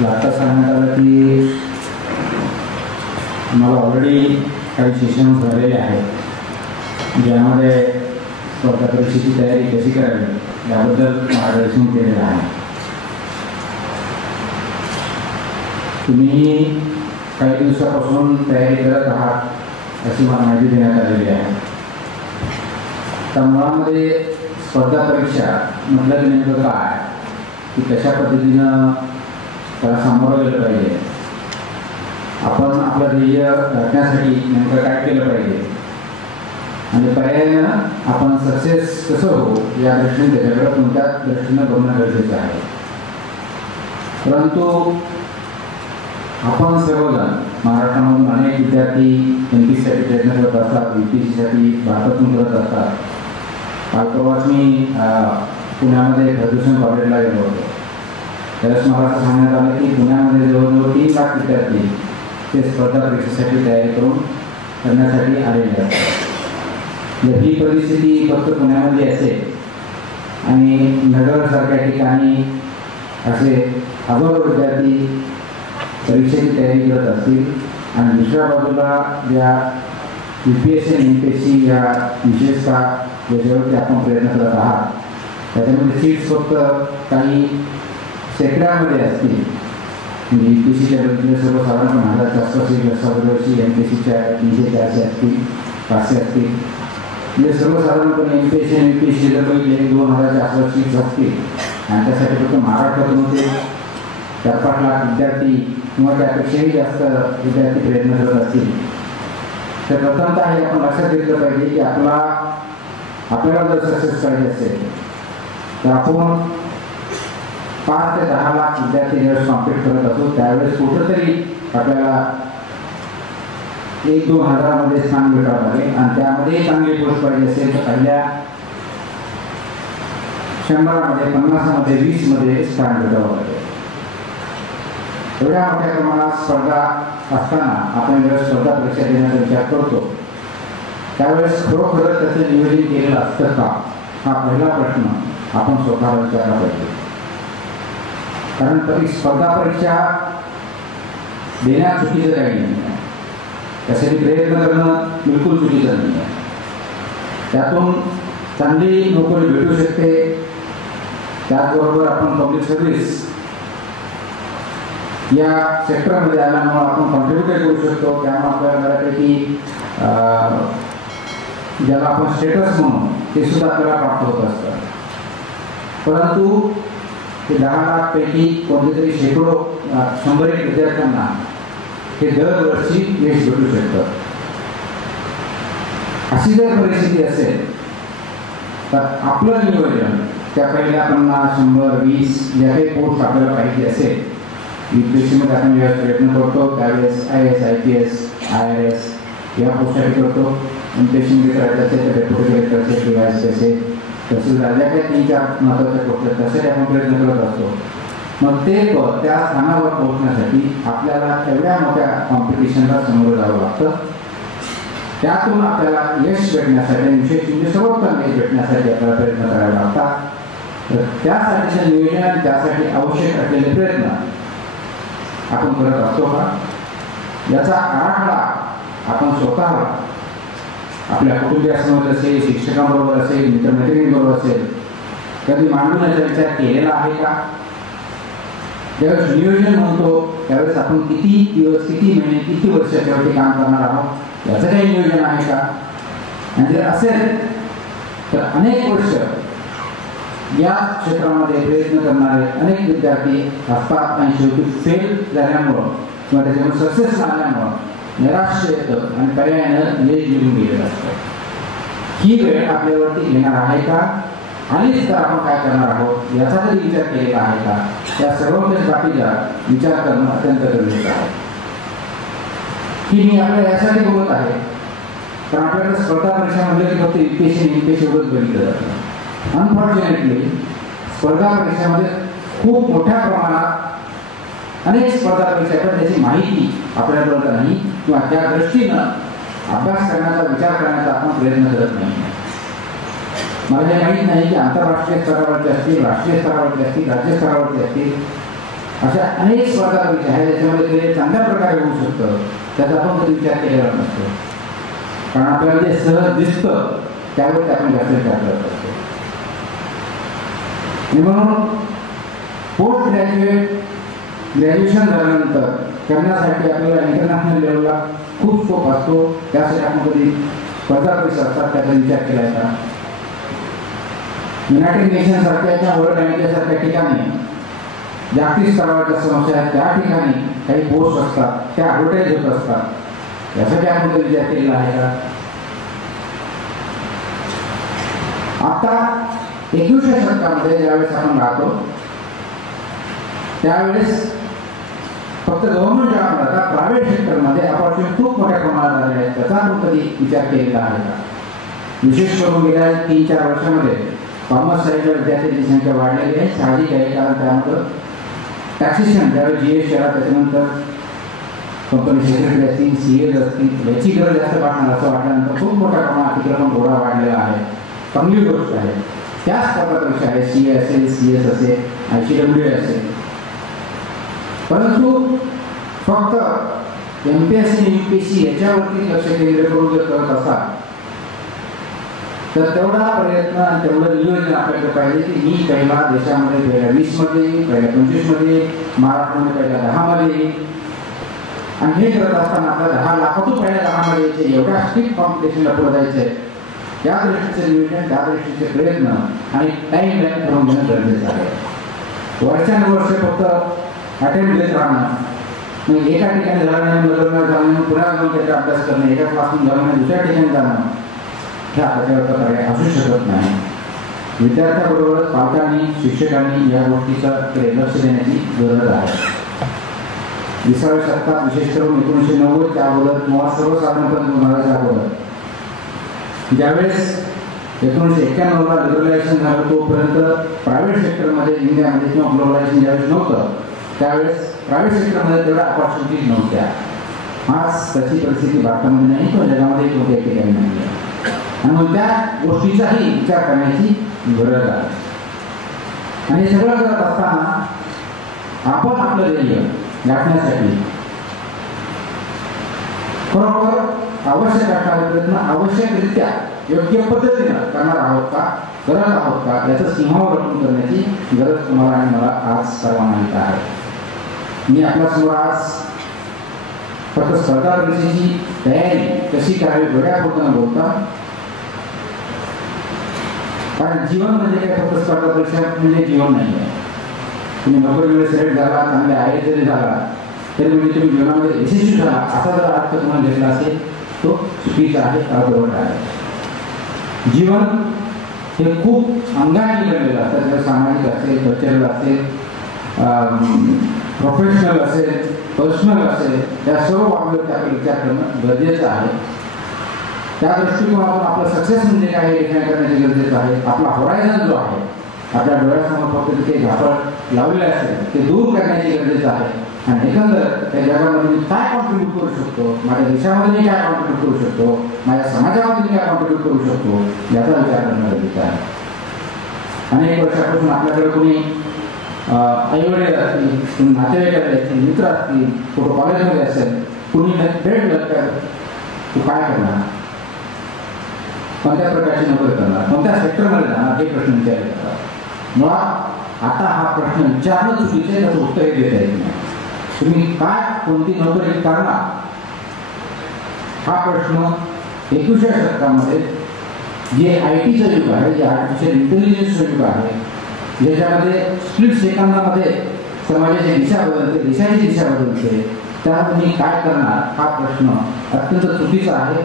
आता सांगण्यात आलं की मला ऑलरेडी काही सेशन झालेले आहेत ज्यामध्ये स्पर्धा परीक्षेची तयारी कशी करावी याबद्दल मार्गदर्शन केलेलं आहे. तुम्ही काही दिवसापासून तयारी करत आहात अशी मला माहिती देण्यात आलेली आहे. तर मुळामध्ये स्पर्धा परीक्षा म्हटलं की नेमकं काय की कशा पद्धतीनं त्याला सामोरं गेलं पाहिजे, आपण आपलं ध्येय गाठण्यासाठी नेमकं काय केलं पाहिजे आणि पर्यायानं आपण सक्सेस कसं होऊ या दृष्टीने त्याच्याकडे कोणत्या दृष्टीनं बघणं गरजेचं आहे. परंतु आपण सर्वजण महाराष्ट्रामधून अनेक विद्यार्थी MPSCसाठी प्रयत्न करत असतात, UPSCसाठी भारतातून करत असतात. काल परवाच मी पुण्यामध्ये फर्ग्युसन कॉलेजला गेलो होतो. त्यावेळेस मला असं सांगण्यात आलं की पुण्यामध्ये जवळजवळ 3 लाख विद्यार्थी ते स्पर्धा परीक्षेसाठी तयारी करण्यासाठी आलेले असतात. जर ही परिस्थिती फक्त पुण्यामध्ये असेल आणि नगरसारख्या ठिकाणी असे हजारो विद्यार्थी परीक्षेची तयारी करत असतील आणि दुसऱ्या बाजूला ज्या UPSC आणि MPSC या विशेषतः ज्याच्यावरती आपण प्रयत्न करत आहात त्याच्यामध्ये सीट्स फक्त काही शेकड्यामध्ये असतील. म्हणजे UPSCच्या बद्दल सर्वसाधारण 1000च्या आसपास सीट असतात, दरवर्षी MPSCच्या 300-400 असतील, 500 असतील. म्हणजे सर्वसाधारणपणे MPSC आणि UPSC जर बघितले 2000च्या आसपास सीट्स असतील आणि त्यासाठी फक्त महाराष्ट्रातून ते 4-5 लाख विद्यार्थी किंवा त्यापेक्षाही जास्त विद्यार्थी प्रयत्न करत असतील तर प्रथमतः हे आपण लक्षात घेतलं पाहिजे की आपल्याला जर सक्सेस करायचे असेल तर आपण 5 ते 10 लाख विद्यार्थी ज्यावेळेस कॉम्पिट करत असतो त्यावेळेस कुठंतरी आपल्याला 1-2 हजारामध्ये स्थान भेटावं लागेल आणि त्यामध्ये चांगली पोस्ट पाहिजे असेल तर पहिल्या 100मध्ये 50मध्ये 20मध्ये स्थान भेटावं लागेल. एवढ्या मोठ्या प्रमाणात स्पर्धा असताना आपण जेव्हा स्पर्धा परीक्षा देण्याचा विचार करतो त्यावेळेस खरोखरच त्याचं नियोजन केलेलं असतं का हा पहिला प्रश्न आपण स्वतःला विचारला पाहिजे. कारण स्पर्धा परीक्षा देण्यात चुकीचं काही नाही आहे, त्यासाठी प्रयत्न करणं बिलकुल चुकीचं नाही आहे. त्यातून चांगली नोकरी भेटू शकते. त्याचबरोबर आपण पब्लिक सर्व्हिस या सेक्टरमध्ये आल्यामुळं आपण कॉन्ट्रीब्युट करू शकतो. त्यामुळे आपल्याला बऱ्यापैकी ज्याला आपण स्टेटस म्हणून ते सुद्धा आपल्याला प्राप्त होत असतं. परंतु ते 10 लाखपैकी कोणतेतरी शेकडो 100 विद्यार्थ्यांना हे दरवर्षी यश भेटू शकतं. अशी जर परिस्थिती असेल तर आपलं नियोजन त्या पहिल्या 50, 100, 20 ज्या काही पोस्ट आपल्याला पाहिजे असेल UPSCमध्ये आपण जेव्हा प्रयत्न करतो त्यावेळेस IAS, IPS, IRS या पोस्टसाठी करतो. MPSCमध्ये करायचं असेल तर डेप्युटी कलेक्टर असेल किंवा असेल तहसीलदार ज्या काही 3-4 महत्त्वाच्या पोस्ट तसे आपण प्रयत्न करत असतो. मग ते पद त्या स्थानावर पोहोचण्यासाठी आपल्याला एवढ्या मोठ्या कॉम्पिटिशनला सामोरं जावं लागतं. त्यातून आपल्याला यश भेटण्यासाठी विशेष म्हणजे सर्वोत्तम यश भेटण्यासाठी आपल्याला प्रयत्न करावे लागतात. तर त्यासाठीचं नियोजन आणि त्यासाठी आवश्यक असलेले प्रयत्न आपण करत असतो का याचा आराखडा आपण स्वतः आपल्या कुटुंबियांसमोर असेल, शिक्षकांबरोबर असेल, मित्रमैत्रिणींबरोबर असेल कधी मांडण्याचा विचार केलेला आहे का? ज्यावेळेस नियोजन म्हणतो त्यावेळेस आपण किती दिवस, किती महिने, किती वर्ष त्यावरती काम करणार आहोत याचं काही नियोजन आहे का? आणि जर असेल तर अनेक वर्ष या क्षेत्रामध्ये प्रयत्न करणारे अनेक विद्यार्थी असतात आणि शेवटी फेल झाल्यामुळं किंवा त्याच्यामुळे सक्सेस झाल्यामुळं निराश येतं आणि पर्यायानं यश निघून गेलेलं असतं. ही वेळ आपल्यावरती येणार आहे का? आलीच तर आपण काय करणार आहोत याचा जरी विचार केलेला आहे का? या सर्वच बाबतीचा विचार करणं अत्यंत गरजेचं आहे. की मी आपल्याला यासाठी बोलत आहे कारण आपल्याकडे स्पर्धा परीक्षा म्हटलं की फक्त UPSC आणि MPSC एवढंच बघितलं जातं. अनफॉर्च्युनेटली स्पर्धा परीक्षेमध्ये खूप मोठ्या प्रमाणात अनेक स्पर्धा परीक्षा पण त्याची माहिती आपल्याबरोबर नाही किंवा त्या दृष्टीनं अभ्यास करण्याचा विचार करण्याचा आपण प्रयत्न करत नाही. मला हे माहीत नाही की आंतरराष्ट्रीय स्तरावरचे असतील, राष्ट्रीय स्तरावरचे असतील, राज्य स्तरावरचे असतील अशा अनेक स्पर्धा परीक्षा आहेत ज्याच्यामध्ये ते चांगल्या प्रकारे होऊ शकतं, त्याचा आपण कधी विचार केलेला नसतो. कारण आपल्याला जे सहज दिसतं त्यावेळेस आपण जास्त विचार करत असतो. म्हणून पोस्ट ग्रॅज्युएशन झाल्यानंतर करण्यासाठी आपल्याला इंटरनॅशनल लेवलला खूप स्कोप असतो. त्यासाठी आपण कधी स्पर्धा परीक्षा असतात त्याचा विचार केला आहे का? युनायटेड नेशन सारख्या किंवा वर्ल्ड बँकेसारख्या ठिकाणी जागतिक स्तरावरच्या समस्या आहेत, त्या ठिकाणी काही पोस्ट असतात, त्या ॲडव्हर्टाईज होत असतात. यासाठी आपण कधी विचार केलेला आहे का? आता 21व्या शतकामध्ये ज्यावेळेस आपण राहतो त्यावेळेस फक्त गव्हर्नमेंट जॉब करता प्रायव्हेट सेक्टरमध्ये अपॉर्च्युनिटी खूप मोठ्या प्रमाणात आलेल्या आहेत. त्याचा आपण कधी विचार केलेला आहे का? विशेष करून गेल्या 3-4 वर्षामध्ये कॉमर्स साईडच्या विद्यार्थ्यांची संख्या वाढलेली आहे. साहजिक आहे, कारण त्यामध्ये टॅक्सेशन ज्यावेळेस GST आला त्याच्यानंतर कंपनी सेक्रेटरी असतील, CAs असतील, याची गरज जास्त वाटणार असं वाटल्यानंतर खूप मोठ्या प्रमाणात अतिक्रमण घोडा वाढलेला आहे. चांगली गोष्ट आहे. त्याच स्पर्धा परीक्षा आहे, CA असेल, CS असेल, ICWA असेल. परंतु फक्त MPSC UPSC याच्यावरती लक्ष केंद्रित करून जर करत असाल तर तेवढा प्रयत्न आणि तेवढं नियोजन आपल्याकडे पाहिजे की मी पहिला देशामध्ये पहिल्या 20मध्ये, पहिल्या 25मध्ये, महाराष्ट्रामध्ये पहिल्या 10मध्ये, आणि हे करत असताना आपल्या 10 लाखातून पहिल्या 10मध्ये यायचे, एवढ्या स्ट्रिक्ट कॉम्पिटिशनला पुढे जायचे. त्या दृष्टीचे नियोजन, त्या दृष्टीचे प्रयत्न आणि टाईम लाईन करून घेणं गरजेचं आहे. वर्षानुवर्ष फक्त अटेम्प्ट देत राहणं, मग एका ठिकाणी झाल्याने जाणं, पुन्हा जाऊन त्याचा अभ्यास करणं, एका क्लासून झाल्याने दुसऱ्या ठिकाणी जाणं, ह्या त्याच्यावरचा पर्याय असू शकत नाही. विद्यार्थ्याबरोबरच पालकांनी, शिक्षकांनी या गोष्टीकडे लक्ष देण्याची गरज आहे. 20व्या शतकात विशेष करून 1990च्या अगोदर किंवा सर्वसाधारणपणे 2000च्या अगोदर ज्यावेळेस 1991ला लिबरलायझेशन झालं तोपर्यंत प्रायव्हेट सेक्टरमध्ये इंडियामध्ये किंवा ग्लोबलायझेशन ज्यावेळेस नव्हतं त्यावेळेस प्रायव्हेट सेक्टरमध्ये तेवढ्या अपॉर्च्युनिटीज नव्हत्या. आज तशी परिस्थिती भारतामध्ये नाही किंवा जगामध्ये कोणत्याही ठिकाणी नाही आहे, आणि मग त्या गोष्टीचाही विचार करण्याची गरज आहे. आणि हे सगळं करत असताना आपण आपलं ध्येय गाठण्यासाठी खरोखर आवश्यक असणारे प्रयत्न आवश्यकरित्या योग्य पद्धतीनं करणार आहोत का, करत आहोत का, याचं सीमावलंबन करण्याची गरज तुम्हाला आणि मला आज सर्वांना माहीत आहे. मी आपल्यासमोर आज फक्त स्पर्धा परीक्षेची तयारी कशी करावी वेगळ्या होताना बोलता, कारण जीवन म्हणजे काय फक्त स्पर्धा परीक्षा म्हणजे जीवन नाही आहे. तुम्ही नोकरीमध्ये सिलेक्ट झाला, चांगले IAS जरी झाला तरी म्हणजे तुम्ही जीवनामध्ये यशस्वी झाला असा जर अर्थ तुम्हाला घेतला असेल तो चुकीचा आहे, अर्धवट आहे. जीवन हे खूप अंगाने बनलेलं असतं. जर सामाजिक असेल, कल्चरल असेल, प्रोफेशनल असेल, पर्सनल असेल, त्या सर्व बाबतीत आपला विचार करणं गरजेचं आहे. त्या दृष्टिकोनातून आपलं सक्सेस म्हणजे काय हे डिफाईन करण्याचे गरजेचं आहे. आपला होरायझन जो आहे, आपल्या डोळ्यासमोर फक्त तिथे झापड लावलेले असेल ते दूर करण्याची गरजेचं आहे. आणि एकंदर त्या जगामध्ये मी काय कॉन्ट्रीब्यूट करू शकतो, माझ्या देशामध्ये मी काय कॉन्ट्रीब्यूट करू शकतो, माझ्या समाजामध्ये मी काय कॉन्ट्रीब्यूट करू शकतो याचा विचार करणं गरजेचं आहे. अनेक वर्षापासून आपल्याकडे कोणी आईवडील असतील, कोणी नातेवाईक असतील, मित्र असतील, कुठं कॉलेजमध्ये असेल, कुणी भेटलं तर तू काय करणार, कोणत्या प्रकारची नोकरी करणार, कोणत्या सेक्टरमध्ये जाणार हे प्रश्न विचारले जातात. मुळात आता हा प्रश्न विचारणं चुकीचं आहे, त्याचं उत्तर देता येत नाही. तुम्ही काय कोणती नोकरी करणार हा प्रश्न 21व्या शतकामध्ये जे IT युग आहे, जे आर्टिफिशियल इंटेलिजन्सचं युग आहे, ज्याच्यामध्ये स्प्लिट सेकंदामध्ये समाजाची दिशा बदलते, देशाची दिशा बदलते, त्या तुम्ही काय करणार हा प्रश्न अत्यंत चुकीचा आहे.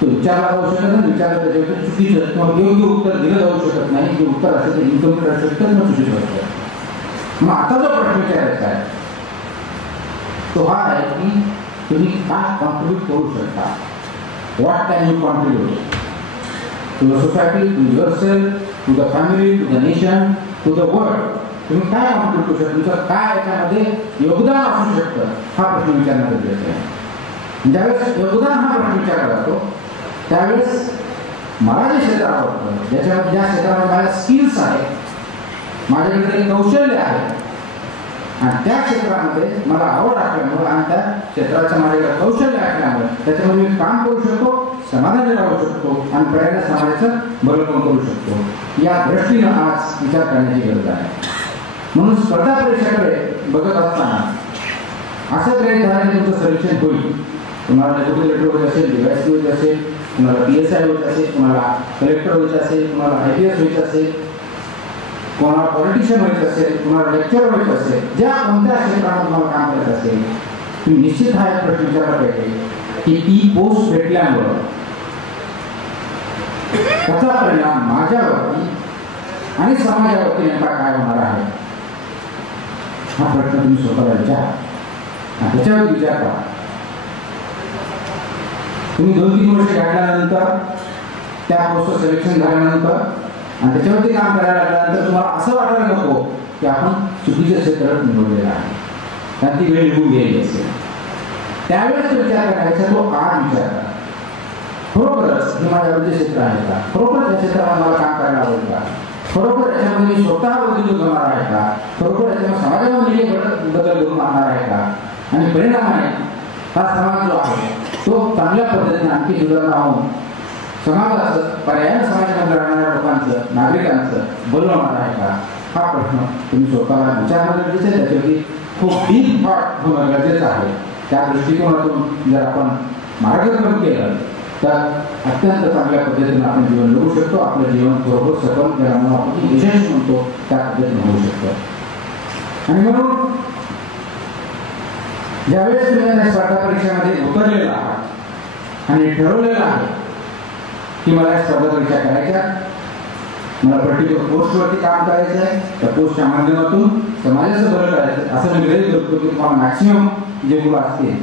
तो विचारला जाऊ शकत नाही, विचारलं त्याच्यावर चुकीचं किंवा योग्य उत्तर दिलं जाऊ शकत नाही. जे उत्तर असेल ते इन्कम्प्लीट असू शकतं किंवा चुकीचं असतं. मग आता जो प्रश्न विचारायचा आहे तो हा आहे की तुम्ही काय कॉन्ट्रीब्यूट करू शकता. What can you contribute to the society, to yourself, to the family, to the nation, to the world. तुम्ही काय कॉन्ट्रीब्यूट करू शकता, तुमचं काय याच्यामध्ये योगदान असू शकतं हा प्रश्न विचारणं गरजेचं आहे. ज्यावेळेस योगदान हा प्रश्न विचारला जातो त्यावेळेस मला जे क्षेत्र आवडतं, ज्याच्यामध्ये ज्या क्षेत्रामध्ये माझ्या स्किल्स आहेत, माझ्याकडे कौशल्य आहे, आणि त्या क्षेत्रामध्ये मला आवड असल्यामुळे आणि त्या क्षेत्राचं माझ्याकडे कौशल्य असल्यामुळे त्याच्यामध्ये मी काम करू शकतो, समाधानी राहू शकतो आणि पर्यायाने समाजाचं भलं पण करू शकतो. या दृष्टीनं आज विचार करण्याची गरज आहे. म्हणून स्पर्धा परीक्षेकडे बघत असताना असं गृहीत धरा की तुमचं सर्वेक्षण होईल. तुम्हाला लेक्चर होत असेल, डिवायस होत असेल, तुम्हाला PSI होत असेल, तुम्हाला कलेक्टर व्हायचं असेल, तुम्हाला IPS व्हायचं असेल, कोणाला पॉलिटिशियन व्हायचं असेल, तुम्हाला लेक्चर व्हायचं असेल, ज्या कोणत्या क्षेत्रात तुम्हाला काम करायचं असेल, तुम्ही निश्चित हा एक प्रश्न विचारला पाहिजे की ती पोस्ट भेटल्यामुळं त्याचा परिणाम माझ्यावरती आणि समाजावरती नेमका काय होणार आहे, हा प्रश्न तुम्ही स्वतःला विचारा. त्याच्यावर विचार करा. तुम्ही 2-3 वर्ष काढल्यानंतर त्या पोस्टचं सिलेक्शन झाल्यानंतर आणि त्याच्यावरती काम करायला लागल्यानंतर तुम्हाला असं वाटायला नको की आपण चुकीच्या क्षेत्रात निवडलेला आहे, कारण ती वेळ निघून गेली असेल. त्यावेळेस विचार करायचा, तो आज विचार करा, खरोखरच हे माझ्या आवडीचे क्षेत्र आहे का, खरोखर त्या क्षेत्रात मला काम करायला आवडेल का, खरोखर याच्यामध्ये मी स्वतः बदलून होणार आहे का, खरोखर याच्यामध्ये समाजामध्ये बदल घडून आणणार आहे का, आणि परिणामाने हा समाज जो आहे तो चांगल्या पद्धतीने आणखी सुधारणा होऊन समाजाचं पर्यायी समाजामध्ये राहणाऱ्या लोकांचं, नागरिकांचं भलं होणार आहे का, हा प्रश्न तुम्ही स्वतःला विचारणं गरजेचं आहे. त्याच्यावरती खूप डीप थॉट होणं गरजेचं आहे. त्या दृष्टिकोनातून जर आपण मार्गक्रमण केलं तर अत्यंत चांगल्या पद्धतीने आपण जीवन जगू शकतो. आपलं जीवन बरोबर सफल, ज्यामुळे आपण यशस्वी म्हणतो त्या पद्धतीने होऊ शकतं. आणि म्हणून ज्यावेळेस तुम्ही या स्पर्धा परीक्षेमध्ये उतरलेला आहात आणि ठरवलेलं आहे की मला या स्पर्धा परीक्षा करायच्या, मला पर्टिक्युलर पोस्टवरती काम करायचं आहे, त्या पोस्टच्या माध्यमातून समाजाचं भलं करायचं, असं मी गृहीत धरतो की तुम्हाला मॅक्सिमम जे मुलं असतील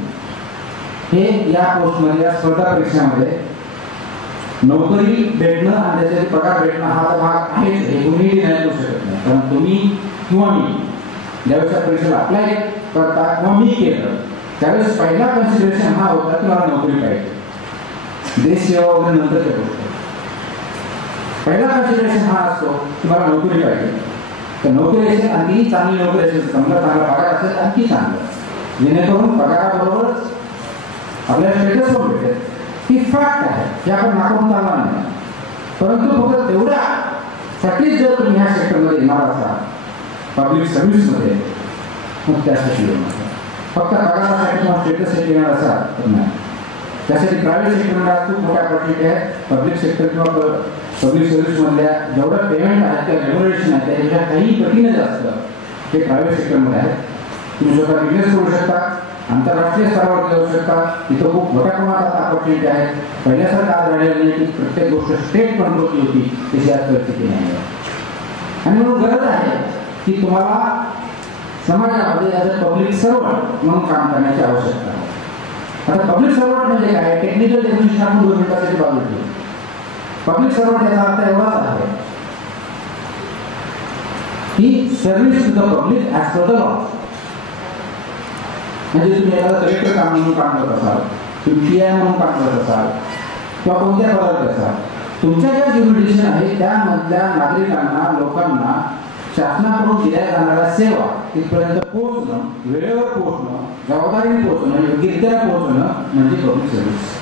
हे या पोस्टमध्ये, या स्पर्धा परीक्षेमध्ये नोकरी भेटणं आणि त्याच्यात पगार भेटणं हा तर भाग आहेच, हे कोणीही नाही करू शकत नाही. कारण तुम्ही किंवा मी ज्यावेळेस परीक्षेला अप्लाय करता किंवा मी केलं त्यावेळेस पहिला कन्सिडरेशन हा होता की मला नोकरी पाहिजे. देश सेवा वगैरे नंतरच्या गोष्ट, पहिला कन्सिडरेशन हा असतो की मला नोकरी पाहिजे. तर नोकरी असेल, आणखी चांगली नोकरी असेल, चांगला पगार असेल, आणखी चांगलं, जेणेकरून पगाराबरोबरच आपल्याला स्टेटस पण भेटेल. ही फॅक्ट आहे, हे आपण नाकारून चालणार नाही. परंतु फक्त तेवढ्यासाठीच जर तुम्ही ह्या सेक्टरमध्ये येणार असाल, पब्लिक सर्व्हिसमध्ये, मग त्यासाठी येणार. फक्त पगारासाठी किंवा स्टेटससाठी येणार असाल तर नाही. त्यासाठी प्रायव्हेट सेक्टरला खूप मोठ्या ऑपॉर्च्युनिटी आहे. पब्लिक सेक्टर किंवा पब्लिक सर्व्हिसमधल्या जेवढं पेमेंट आहे किंवा रेग्युलेशन आहे त्यापेक्षा काही पटीने जास्त हे प्रायव्हेट सेक्टरमध्ये आहे. तुम्ही स्वतः बिझनेस करू शकता, आंतरराष्ट्रीय स्तरावर जाऊ शकता, तिथं खूप मोठ्या प्रमाणात ऑपॉर्च्युनिटी आहे. पहिल्यासारखं आज राहिलेलं नाही की प्रत्येक गोष्ट स्टेट कंट्रोलची होती, तशी आज परिस्थिती नाही आहे. आणि म्हणून गरज आहे की तुम्हाला समाजामध्ये ॲज अ पब्लिक सर्वंट म्हणून काम करण्याची आवश्यकता आहे. आता पब्लिक सर्वंट म्हणजे काय, टेक्निकल डेफिनेशन आपण 2 मिनिटासाठी बाजूला ठेवू. पब्लिक सर्वंट याचा अर्थ एवढाच आहे की service to the public as per the law. म्हणजे तुम्ही एखादा कलेक्टर काम म्हणून काम करत असाल, तुम्ही PI म्हणून काम करत असाल किंवा कोणत्या पदावर असाल, तुमच्या ज्या ज्युरिडिक्शन आहे त्यामधल्या नागरिकांना, लोकांना शासनाकडून दिल्या जाणाऱ्या सेवा तिथपर्यंत पोहोचणं, वेळेवर पोहोचणं, जबाबदारीने पोहोचणं, योग्यरित्या पोहोचणं म्हणजे पब्लिक सर्व्हिस.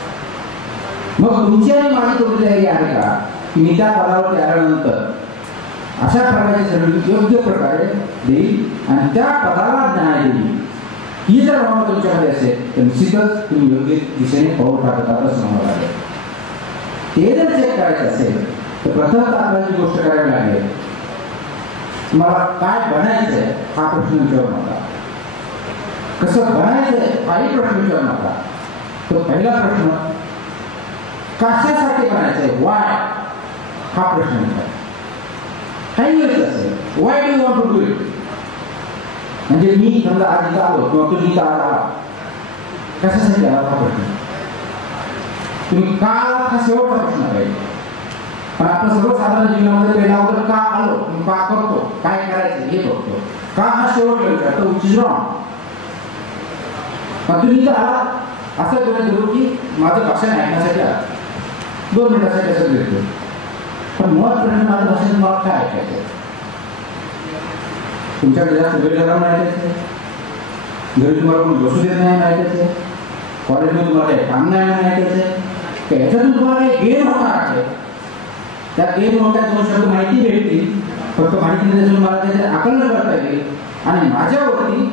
मग तुमची आणि माझी तेवढी तयारी आहे का की मी त्या पदावरती आल्यानंतर अशा प्रकारची सर्व्हिस योग्य प्रकारे देईल आणि त्या पदाला न्याय देईल. ही जर भावना तुमच्यामध्ये असेल तर निश्चितच तुम्ही योग्य दिशेने पाऊल टाकत आहात असं मला लागेल. ते जर चेक करायचं असेल तर प्रथम आपल्याला गोष्ट करावी लागेल, तुम्हाला काय बनायचंय हा प्रश्न विचारू नका, कसं बनायचंय हाही प्रश्न विचारू नका. तो पहिला प्रश्न कशासाठी बनायचंय, वाय, हा प्रश्न विचारा. काही वेळेस असेल, why do you want to do it, म्हणजे मी समजा आज इथं आलो किंवा तुम्ही इथं आला, कशासाठी आला हा प्रश्न. तुम्ही का हा शेवटचा प्रश्न पाहिजे. पण आपण सर्वसाधारण जीवनामध्ये पहिला अगोदर का आलो, का करतो, काय करायचं हे बघतो. का हा शेवटचा विचार, विच इज रॉंग. पण तुम्ही इथं आला असं गृहीत धरू की माझं भाषण ऐकण्यासाठी आला, 2 मिनिटासाठी असं गृहीत धरू. पण मुळात प्रश्न माझ्या भाषेत मला काय ऐकायचं. तुमच्याकडे जास्त वेळ झाला ऐकायचं आहे, घरी तुम्हाला कोणी बसू देत नाही ऐकायचं आहे, कॉलेजमध्ये तुम्हाला काही काम नाही ऐकायचं आहे, याच्यातून तुम्हाला काही गेम होणार आहे. त्या गेम होत्या 2 शब्द माहिती भेटतील, फक्त माहिती त्याच्यातून मला त्याचे आकलन करता येईल आणि माझ्यावरती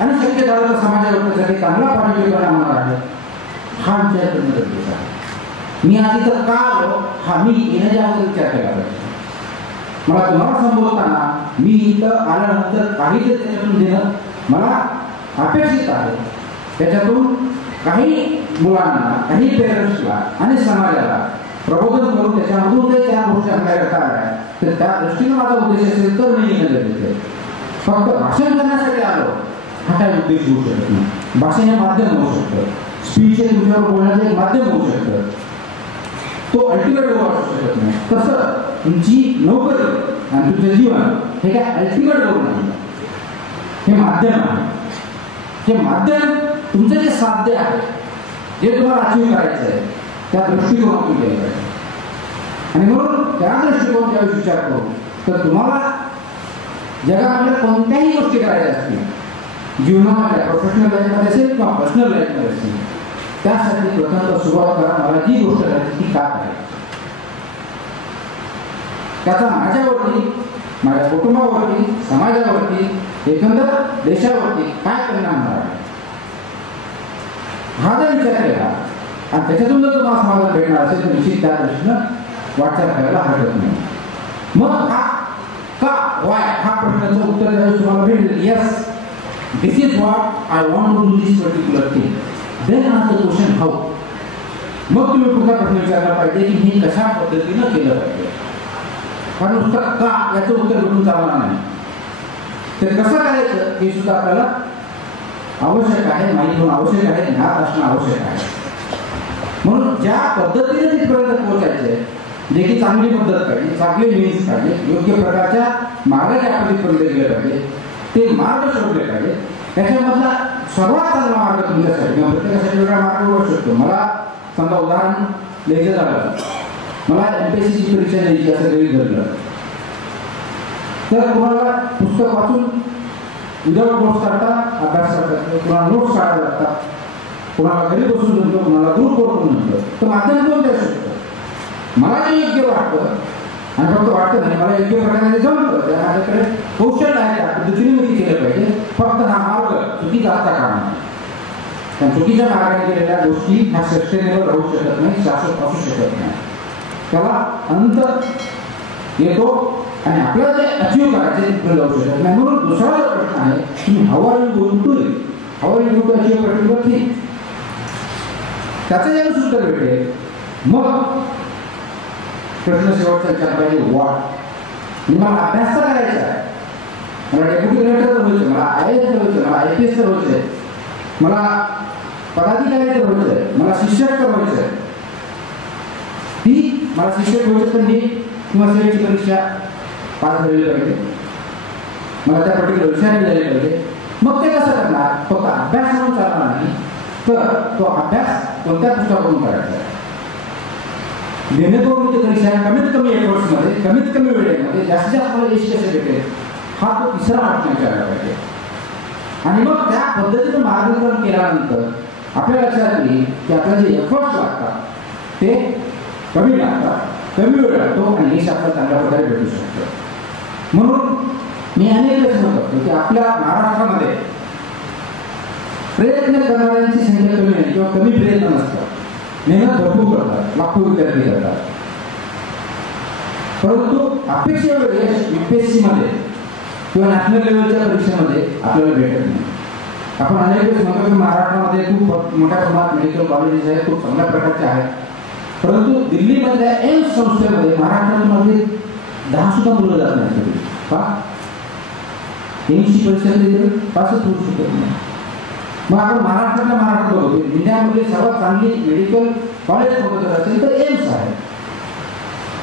आणि शक्य झालं तर समाजावरती जर चांगला पाठिंबा होणार आहे हा विचार करणं गरजेचं आहे. मी आधी तर का आलो हा मी येण्याच्या अगोदर विचार केला पाहिजे. मला तुम्हाला संबोधताना मी इथं आल्यानंतर काही जे त्याच्यातून देणं मला अपेक्षित आहे, त्याच्यातून काही मुलांना, काही पेरेंट्सला आणि समाजाला प्रबोधन करून त्याच्यामधून काही 4 गोष्टी आपल्या करता आल्या तर त्या दृष्टीने माझा उद्देश असेल तर मी येणं गरजेचं आहे. फक्त भाषण करण्यासाठी आलो हा काय उद्देश होऊ शकत नाही. भाषण हे माध्यम होऊ शकतं, स्पीच हे तुमच्यावर बोलण्याचं एक माध्यम होऊ शकतं, तो अल्टिमेट गोल असू शकत नाही. तसं तुमची नोकरी आणि तुमचं जीवन हे काय अल्टिमेट गोल नाही, हे माध्यम आहे. हे माध्यम तुमचं जे साध्य आहे, जे तुम्हाला अचीव करायचं आहे त्या दृष्टिकोनातून केलं पाहिजे. आणि म्हणून त्या दृष्टिकोनाचा विचार करू तर तुम्हाला जगामध्ये कोणत्याही गोष्टी करायच्या असतील, जीवनामध्ये प्रोफेशनल लाईफमध्ये असेल किंवा पर्सनल लाईफमध्ये असेल, त्यासाठी प्रथम सुरुवात करा. मला जी गोष्ट करायची ती का करायची, त्याचा माझ्यावरती, माझ्या कुटुंबावरती, समाजावरती, एकंदर देशावरती काय परिणाम होणार आहे हा जर विचार केला आणि त्याच्यातून जर तुम्हाला समाधान भेटणार असेल तर निश्चित त्या दृष्टीनं वाटचाल करायला हरकत नाही. मग हा का वाय हा प्रश्नाचं उत्तर द्यायला तुम्हाला भेटेल. Yes, this is what I want to do this particular thing. Then answer the question how. मग तुम्ही पुढचा प्रश्न विचारला पाहिजे की हे कशा पद्धतीनं केलं पाहिजे. कारण नुसतं का याचं उत्तर भेटून चालणार नाही. ते कसं करायचं हे सुद्धा आपल्याला आवश्यक आहे, माहिती होणं आवश्यक आहे, ज्ञात असणं आवश्यक आहे. म्हणून ज्या पद्धतीने तिथपर्यंत पोहोचायचे, जे की चांगली पद्धत पाहिजे, चांगले मीन्स पाहिजे, योग्य प्रकारच्या मार्गाने आपण तिथपर्यंत गेले पाहिजे, ते मार्ग शोधले पाहिजे. त्याच्यामधला सर्वात चांगला मार्ग तुमच्यासाठी किंवा प्रत्येकासाठी वेगळा मार्ग होऊ शकतो. मला समजा उदाहरण द्यायचं झालं, मला MPSCची परीक्षा द्यायची असं जरी धरलं तर तुम्हाला पुस्तक वाचून विदाउट नोट्स काढता अभ्यास करतात, कुणाला नोट्स काढायला लागतात, कुणाला घरी बसून जमतो, कुणाला दूर करून जमतं. तर माध्यम कोण द्यायला शकतं. मला जे योग्य वाटतं आणि फक्त वाटतं नाही, मला योग्य प्रकारे जमतं, त्या माझ्याकडे कौशल्य आहे, त्या पद्धतीने मी केलं पाहिजे. फक्त हा मार्ग चुकीचा असता कामा नये. कारण चुकीच्या मार्गाने केलेल्या गोष्टी ह्या सस्टेनेबल राहू शकत नाही, शाश्वत असू शकत नाही. त्याला अंत येतो आणि आपल्याला जे अचीव करायचे तिथे जाऊ शकत नाही. म्हणून दुसरा जो प्रश्न आहे तुम्ही how are you going to it, how are you going to achieve particular thing, त्याचं ज्यावेळेस उत्तर भेटेल मग प्रश्न शेवटचा विचार पाहिजे व्हॉट. मला अभ्यास तर करायचा आहे, मला डेप्युटी कलेक्टर व्हायचं, मला IAS व्हायचं, मला IPS व्हायचं, मला पदाधिकारी व्हायचं आहे, मला शिक्षक व्हायचं आहे. ती मला शिक्षक व्हायचं पण ही किंवा सेवेची परीक्षा पास झालेली पाहिजे, मला त्या पर्टिक्युलर विषयाने झाले पाहिजे. मग ते कसं करणार. फक्त अभ्यास म्हणून चालणार नाही, तर तो अभ्यास कोणत्या पुस्तकातून करायचा आहे, जेणेकरून ती परीक्षा कमीत कमी एफर्ट्समध्ये, कमीत कमी वेळेमध्ये जास्तीत जास्त मला यश कसे भेटेल हा तो तिसरा प्रश्न विचारला पाहिजे. आणि मग त्या पद्धतीनं मार्गक्रमण केल्यानंतर आपल्या लक्षात येईल की आपल्याला जे एफर्ट्स लागतात ते कमी लागतात, कमी वेळ लागतो आणि यश आपल्याला चांगल्या प्रकारे भेटू शकतं. म्हणून मी अनेक वेळेस म्हणतो की आपल्या महाराष्ट्रामध्ये प्रयत्न करणाऱ्यांची संख्या कमी आहे किंवा कमी प्रयत्न नसतात, मेहनत भरपूर करतात, लाखो विद्यार्थी करतात, परंतु अपेक्षेवर यश UPSC मध्ये किंवा नॅशनल लेवलच्या परीक्षेमध्ये आपल्याला भेटत नाही. आपण अनेक वेळेस म्हणतो की महाराष्ट्रामध्ये खूप मोठ्या प्रमाणात मेडिकल कॉलेजेस आहेत, खूप चांगल्या प्रकारचे आहेत, परंतु दिल्लीमधल्या एम्स संस्थेमध्ये महाराष्ट्रामध्ये 10 सुद्धा मुलं जात नाही. का एम्सची परीक्षा दिली पासच होऊ शकत नाही. मग आपण महाराष्ट्रात बघतो इंडियामध्ये सर्वात चांगली मेडिकल कॉलेज बघत असेल तर एम्स आहे,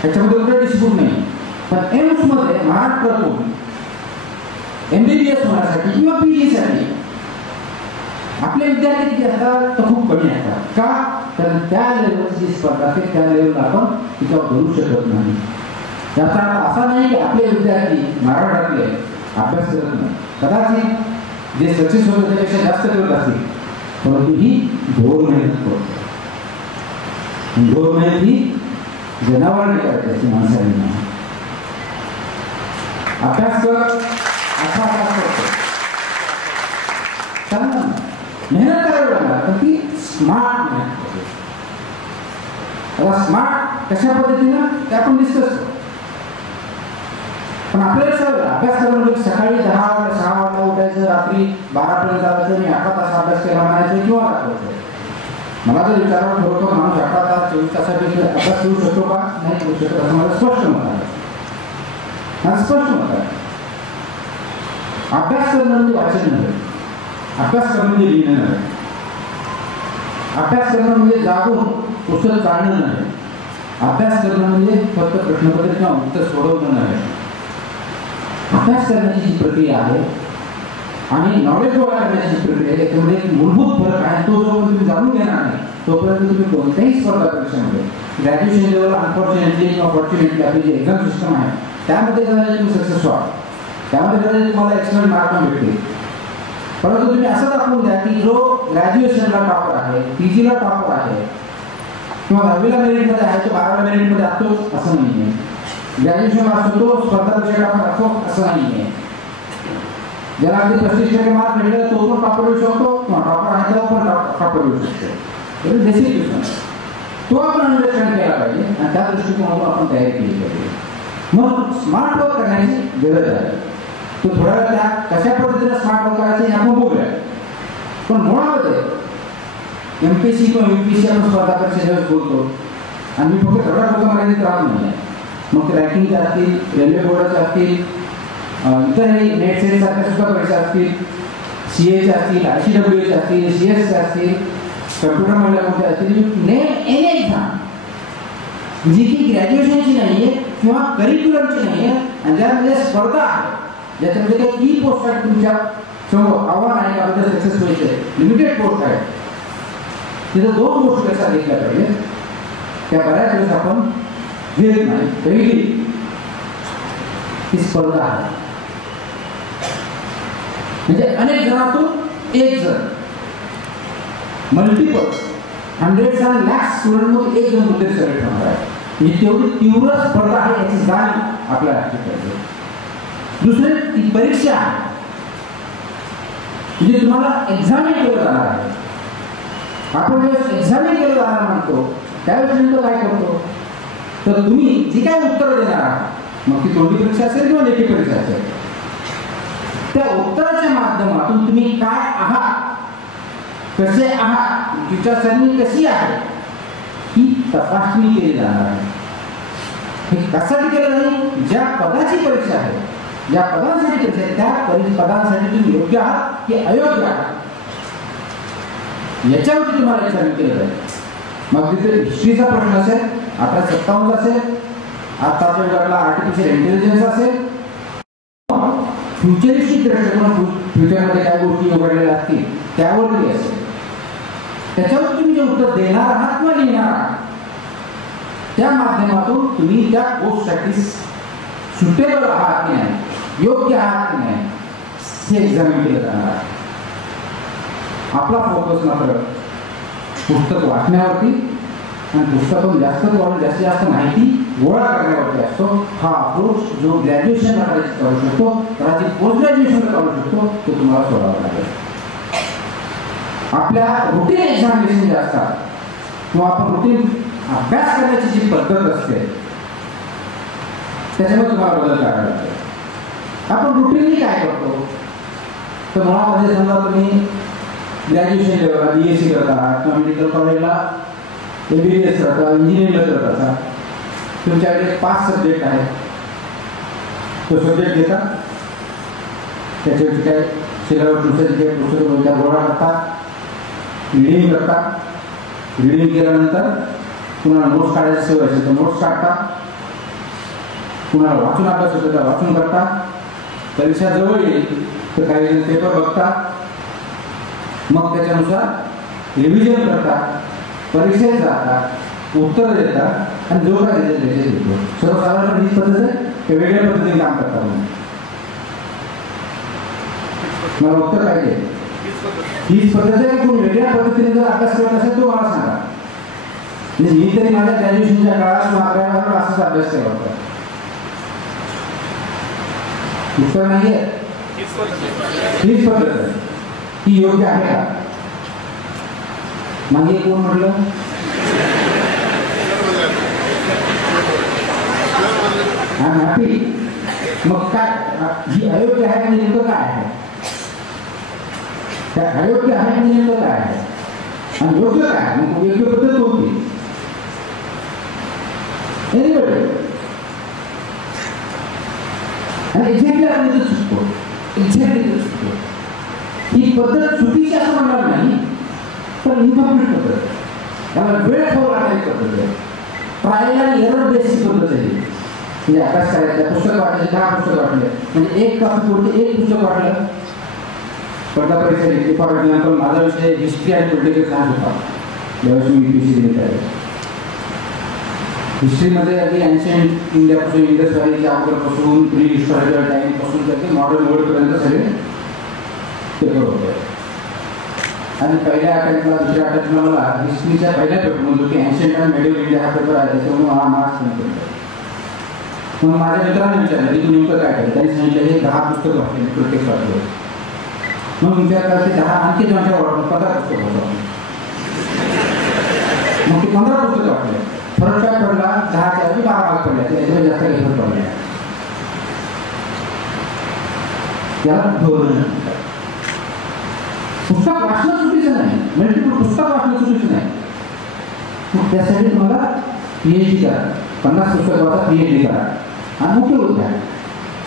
त्याच्यामध्ये कुठे डिस्प्यूट नाही. पण एम्समध्ये महाराष्ट्रातून MBBS होण्यासाठी किंवा PG साठी आपले विद्यार्थी किती असतात तर खूप कमी असतात. का तर त्या लेवलची स्पर्धा असते, त्या लेवलला आपण तिच्यावर करू शकत नाही. याचा अर्थ असा नाही की आपले विद्यार्थी महाराष्ट्रातले अभ्यास करत नाही. कदाचित जे सक्सेस होतं त्यापेक्षा जास्त करत असतील, परंतु ही घोर मेहनत करतो. घोर मेहनत ही जनावरांनी करायची असते, माणसांनी नाही. अभ्यास कर असा अभ्यास करतो चांगला मेहनत करावी लागणार, पण ती स्मार्ट मेहनत करतो. आता स्मार्ट कशा पद्धतीनं ते आपण डिस्कस करू. पण आपल्याला सगळं अभ्यास करणं म्हणजे सकाळी 10 वाजता 6 वाजता उठायचं, रात्री 12 पर्यंत जायचं आणि 11 तास अभ्यास केला म्हणायचं किंवा दाखवायचं. मला जर विचारावं ठरवतो माणूस 11 तास 24 तासापैकी अभ्यास करू शकतो का? नाही करू शकत असं मला स्पष्ट मत आहे. माझं स्पष्ट मत आहे. अभ्यास करणं म्हणजे वाचन नव्हे, अभ्यास करणं म्हणजे लिहिणं नव्हे, अभ्यास करणं म्हणजे जागून पुस्तक काढणं नव्हे, अभ्यास करणं म्हणजे फक्त प्रश्नपत्र किंवा उत्तर सोडवणं नव्हे. अभ्यास करण्याची जी प्रक्रिया आहे आणि नॉलेज गोळा करण्याची जी प्रक्रिया आहे त्यामध्ये एक मूलभूत फरक आहे. तो जोपर्यंत तुम्ही जाणून घेणार नाही तोपर्यंत तुम्ही कोणत्याही स्पर्धा परीक्षेमध्ये ग्रॅज्युएशन लेवल अनफॉर्च्युनेटली किंवा फॉर्च्युनेटली आपली जी एक्झाम सिस्टम आहे त्यामध्ये कदाचित तुम्ही सक्सेस व्हा, त्यामध्ये कदाचित तुम्हाला एक्सटर्नल मार्क भेटतील. परंतु तुम्ही असं दाखवून द्या की जो ग्रॅज्युएशनला टॉपर आहे, PGला टॉपर आहे किंवा 10वीला मेरिटमध्ये आहे तो 12वीला मेरिटमध्ये असतो असं नाही आहे. ग्रॅज्युएशन असतो तो स्पर्धा परीक्षा टॉपर असतो असं नाही आहे. ज्याला अगदी 35% मार्क मिळले तो पण टॉपर होऊ शकतो किंवा टॉपर आहे तो पण टॉपर होऊ शकतो. बेसिक तो आपण अंडरस्टँड केला पाहिजे आणि त्या दृष्टिकोनातून आपण तयारी केली पाहिजे. मग स्मार्ट वर्क करण्याची गरज आहे. तो थोड्या वेळ त्या कशा पद्धतीने स्मार्ट वर्क करायचं हे आपण बघूया. पण मुळामध्ये MPSC किंवा UPSC आपण स्पर्धा परीक्षा बोलतो आणि मी फक्त थोड्या लोक मर्यादित राहत नाही. मग ते रँकिंगचे असतील, रेल्वे बोर्डाचे असतील, इतरही नेट सेट सारख्या सुद्धा परीक्षा असतील, CAचे असतील, ICWचे असतील, CS असतील, कम्प्युटर महिला कोणत्या असतील, नेट एनी एक्झाम जी की ग्रॅज्युएशनची नाही आहे किंवा करिक्युलमची नाही आहे आणि ज्यामध्ये स्पर्धा आहे, ज्याच्यामध्ये काही की पोस्ट आहे तुमच्या समोर आव्हान आहे का आपल्याला सक्सेस व्हायचं आहे, लिमिटेड पोस्ट आहे, तिथं 2 गोष्टी लक्षात घेतल्या पाहिजे. त्या बऱ्याच वेळेस आपण घेत नाही. पहिली ही स्पर्धा आहे, म्हणजे अनेक जणांतून एक जण, मल्टिपल हंड्रेड्स अँड लॅक्स स्टुडंटमधून एक जण कुठे सिलेक्ट होणार आहे. ही तेवढी तीव्र स्पर्धा आहे याची जाणीव आपल्याला असली पाहिजे. दुसरी ती परीक्षा आहे, म्हणजे तुम्हाला एक्झामिन केलं जाणार आहे. आपण जेव्हा एक्झामिन केलं जाणार म्हणतो त्यावेळेस नेमकं काय करतो तर तुम्ही जी काय उत्तरं देणार आहात, मग ती तोंडी परीक्षा असेल किंवा लेखी परीक्षा असेल, त्या उत्तराच्या माध्यमातून तुम्ही काय आहात, कसे आहात, विचारसरणी कशी आहे ही तपासणी केली जाणार आहे. हे कशासाठी केलं नाही? ज्या पदाची परीक्षा आहे, ज्या पदांसाठी परीक्षा आहे त्या पदांसाठी तुम्ही योग्य आहात की अयोग्य आहात याच्यावरती तुम्हाला एक्झामिन केलं जाईल. मग तिथे हिस्ट्रीचा प्रश्न असेल, 1857 असेल, आताच्या युगातला आर्टिफिशियल इंटेलिजन्स असेल, फ्युचरिस्टिक दृष्टिकोन फ्युचरमध्ये काय गोष्टी उघडलेल्या असतील त्यावरती असेल, त्याच्यावर तुम्ही जे उत्तर देणार आहात किंवा लिहिणार आहात त्या माध्यमातून तुम्ही त्या पोस्टसाठी सुटेबल आहात की नाही, योग्य आहात की नाही हे एक्झामिन केलं जाणार आहे. आपला फोकस मात्र पुस्तक वाचण्यावरती आणि पुस्तकातून जास्तीत जास्त माहिती गोळा करण्यावरती असतो. हा अप्रोच जो ग्रॅज्युएशनला करू शकतो, कदाचित पोस्ट ग्रॅज्युएशनला करू शकतो, तो तुम्हाला सोडावा लागेल. आपल्या रुटीन एक्झामिनेशन जे असतात किंवा आपण रुटीन अभ्यास करण्याची जी पद्धत असते त्याच्यामध्ये तुम्हाला बदल करायला लागतो. आपण रुटीनली काय करतो तर मुळामध्ये समजा तुम्ही ग्रॅज्युएशन लेवलला BSc करता किंवा मेडिकल कॉलेजला MBBS करता, इंजिनिअरिंगला करत असा, तुमच्याकडे 5 सब्जेक्ट आहेत. तो सब्जेक्ट घेता, त्याच्यावरती काय सिलेबसनुसार जे पुस्तकं त्या गोळा करता, रिडिंग करता, रिडिंग केल्यानंतर कुणाला नोट्स काढायची सवय असेल तर नोट्स काढता, कुणाला वाचून अभ्यास होतो तर वाचून करता, परीक्षा जवळ येईल तर काही जण पेपर बघता, मग त्याच्यानुसार रिव्हिजन करता, परीक्षेत जातात, उत्तर देतात आणि जो काय देतो सर्वसाधारण ही पद्धत आहे ते वेगळ्या पद्धतीने काम करतात. मला उत्तर पाहिजे. हीच पद्धत आहे. कोणी वेगळ्या पद्धतीने जर अभ्यास करत असेल तो मला सांगा. म्हणजे मी तरी माझ्या ग्रॅज्युएशनच्या काळात 11वी असाच अभ्यास केला होता. उत्तर नाहीये. हीच पद्धत ही योग्य आहे का? मागे कोण म्हटलं? मग काय ही अयोग्य आहे म्हणजे नेमकं काय आहे? त्या अयोग्य आहे म्हणजे नेमकं काय आहे आणि योग्य काय आहे? मग योग्य पद्धत कोणती? आणि एक्झॅक्टली आपण इथं चुकतो. ही पद्धत चुकीची असं म्हणणार नाही, पण इन्कम्प्लीट पद्धत, त्याला वेळ ठेवू लागणारी पद्धत आहे. ट्रायल आणि एरर बेसिस पद्धत आहे. म्हणजे अभ्यास करायचा, पुस्तक वाटले, 10 पुस्तक वाटले, म्हणजे एक कॉपी एक पुस्तक वाटलं. स्पर्धा परीक्षा घेतली. फॉर एक्झाम्पल माझा विषय हिस्ट्री आणि पॉलिटिकल सायन्स होता ज्यावेळेस मी UPSC दिली त्यावेळेस. हिस्ट्रीमध्ये अगदी एन्शियंट इंडियापासून इंडस व्हॅलीच्या अगोदरपासून प्री हिस्टॉरिकल टाईमपासून ते मॉडर्न वर्ल्डपर्यंत सगळे पेपर होते. आणि पहिल्या अटेम्प्टला, दुसऱ्या अटेम्प्टला मला हिस्ट्रीच्या पहिल्या पेपरमधून की एन्शियंट आणि मिडल इंडिया हा पेपर आहे, त्याच्यामुळे मला मार्क्स नाही पडले. मग माझ्या मित्रांनी विचारलं की तू नेमकं काय केलं? त्यांनी सांगितलं हे 10 पुस्तक वाचले, प्रत्येक वाचले. मग विचार करते 10 आणखी 200 वाटलं, 15 पुस्तक वाचलं. मग ते 15 पुस्तक वाटले. फरक काय पडला? 10च्या ऐवजी 12 मार्क पडले. त्याच्यामध्ये जास्त काही फरक पडला. याला धोरण. पुस्तक वाचणं चुकीचं नाही, मल्टिपल पुस्तक वाचणं चुकीचं नाही. मग त्यासाठी तुम्हाला PhD करा, 50 पुस्तक वाचा, PhD करा आणि मुख्य होत्या.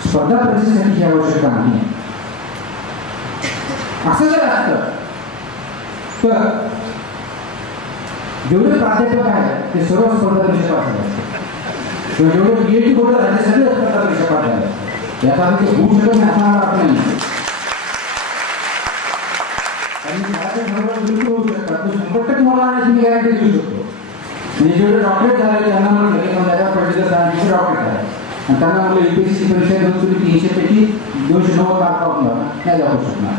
स्पर्धा परीक्षेसाठी ही आवश्यकता नाही. असं जर असतं तर जेवढे प्राध्यापक आहेत ते सर्व स्पर्धा परीक्षा पास झाले असते, किंवा जेवढे PhD होतं ते सगळे स्पर्धा परीक्षा पास झाले असते. याचा अर्थ ते होऊ शकत नाही असं मला वाटत नाही. बिलकुल होऊ शकतात. तो 100% मला मी गॅरंटी देऊ शकतो. म्हणजे जेवढे डॉक्टरेट झाले त्यांना म्हटलं की समजा पॉलिटिकल सायन्सचे डॉक्टरेट आहे आणि त्यांना म्हटलं UPSC परीक्षा देऊन तुम्ही 300 पैकी 290 मार्क पाहून जाणार नाही जाऊ शकणार,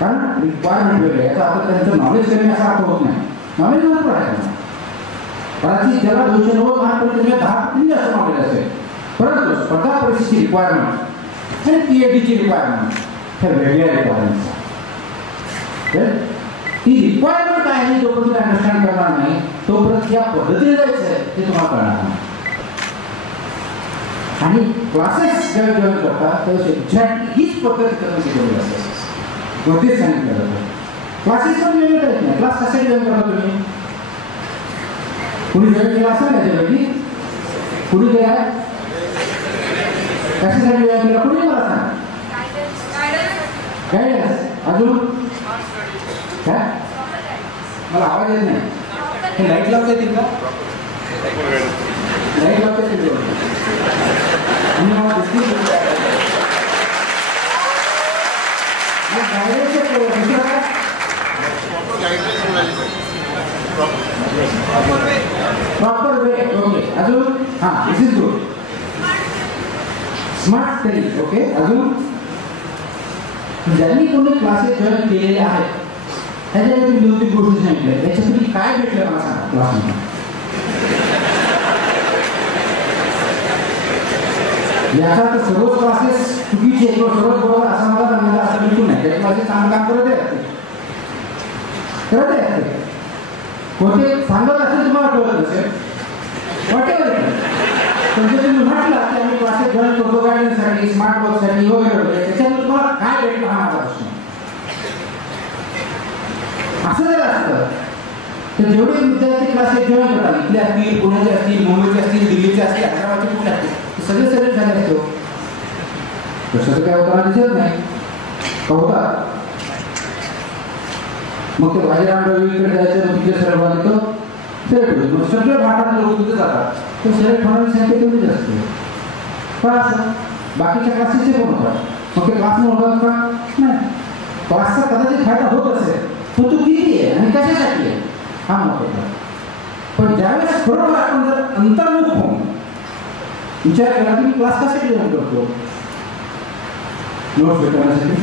कारण रिक्वायरमेंट वेगळे. याचा अर्थ त्यांचं नॉलेज कमी असा अर्थ होत नाही. नॉलेज भरपूर आहे त्यांना. कदाचित ज्याला 290 मार्क पडले त्याच्या 10% जास्त नॉलेज असेल, परंतु स्पर्धा परीक्षेची रिक्वायरमेंट आणि PhDची रिक्वायरमेंट ह्या वेगळ्या रिक्वायरमेंट्स. ती रिक्वायरमेंट काय आहे जोपर्यंत तुम्ही अंडरस्टँड करणार नाही तोपर्यंत या पद्धतीने जायचं आहे ते तुम्हाला कळणार नाही. आणि क्लासेस जेव्हा जॉईन करतात तेव्हा एक्झॅक्टली हीच पद्धत करून शिकवली असते. तेच सांगितलं जातं. क्लासेस पण वेगळे आहेत नाही. क्लास कसे जॉईन करता तुम्ही? कुणी जॉईन केला असेल ना त्याच्यापैकी? कुणी केला? कशासाठी जॉईन केला? कुणी मला सांग. गायडन्स. अजून काय? मला आवाज येत नाही. हे लाईट लावता येतील का? लाईट लावता येतील आणि मला दिसतील. Proper way. ओके. अजून हां, this is good. Smart study. Okay. अजून ज्यांनी कोणी क्लासेस जॉईन केलेले आहेत त्याच्यामध्ये मी 2-3 गोष्टी सांगितल्या. याच्यासाठी काय भेटलं मला सांगा क्लासमध्ये. याचा तर सर्वच क्लासेस चुकीचे किंवा सर्वच बरोबर असं मला सांगितलं असं बिलकुल नाही. त्या क्लासेस चांगलं काम करत आहे. कोणते सांगत असेल तुम्हाला कळत असेल वॉटेवर. म्हणजे तुम्ही म्हटलं की आम्ही क्लासेस जॉईन करतो गायडन्ससाठी, स्मार्ट वर्कसाठी वगैरे, त्याच्यामध्ये तुम्हाला काय भेटलं हा माझा प्रश्न. असं जर असतं तर जेवढे विद्यार्थी क्लासेस जॉईन करतात, इथले असतील, पुण्याचे असतील, मुंबईचे असतील, दिल्लीचे असतील, हैदराबादचे कुठे असतील, ते सगळे सगळे झाले असते. तसं काय होताना दिसत नाही का? होता. मग ते बाजीराम रवीकडे जायचं, तिथे सर्व येतो सेट. मग सगळे भारतात लोक तिथे जातात, तर सिलेक्ट होणारी संख्या तेवढीच असते. का असं? बाकीच्या क्लासेसचे पण होतात. मग ते क्लासने होतात का? नाही. क्लासचा कदाचित फायदा होत असेल, पण तो किती आहे आणि कशासाठी आहे हा महत्त्वाचा. पण ज्यावेळेस खरोखर आपण जर अंतर्मुख होऊन विचार केला की क्लास कशासाठी जॉईन करतो? नोट्स भेटवण्यासाठी,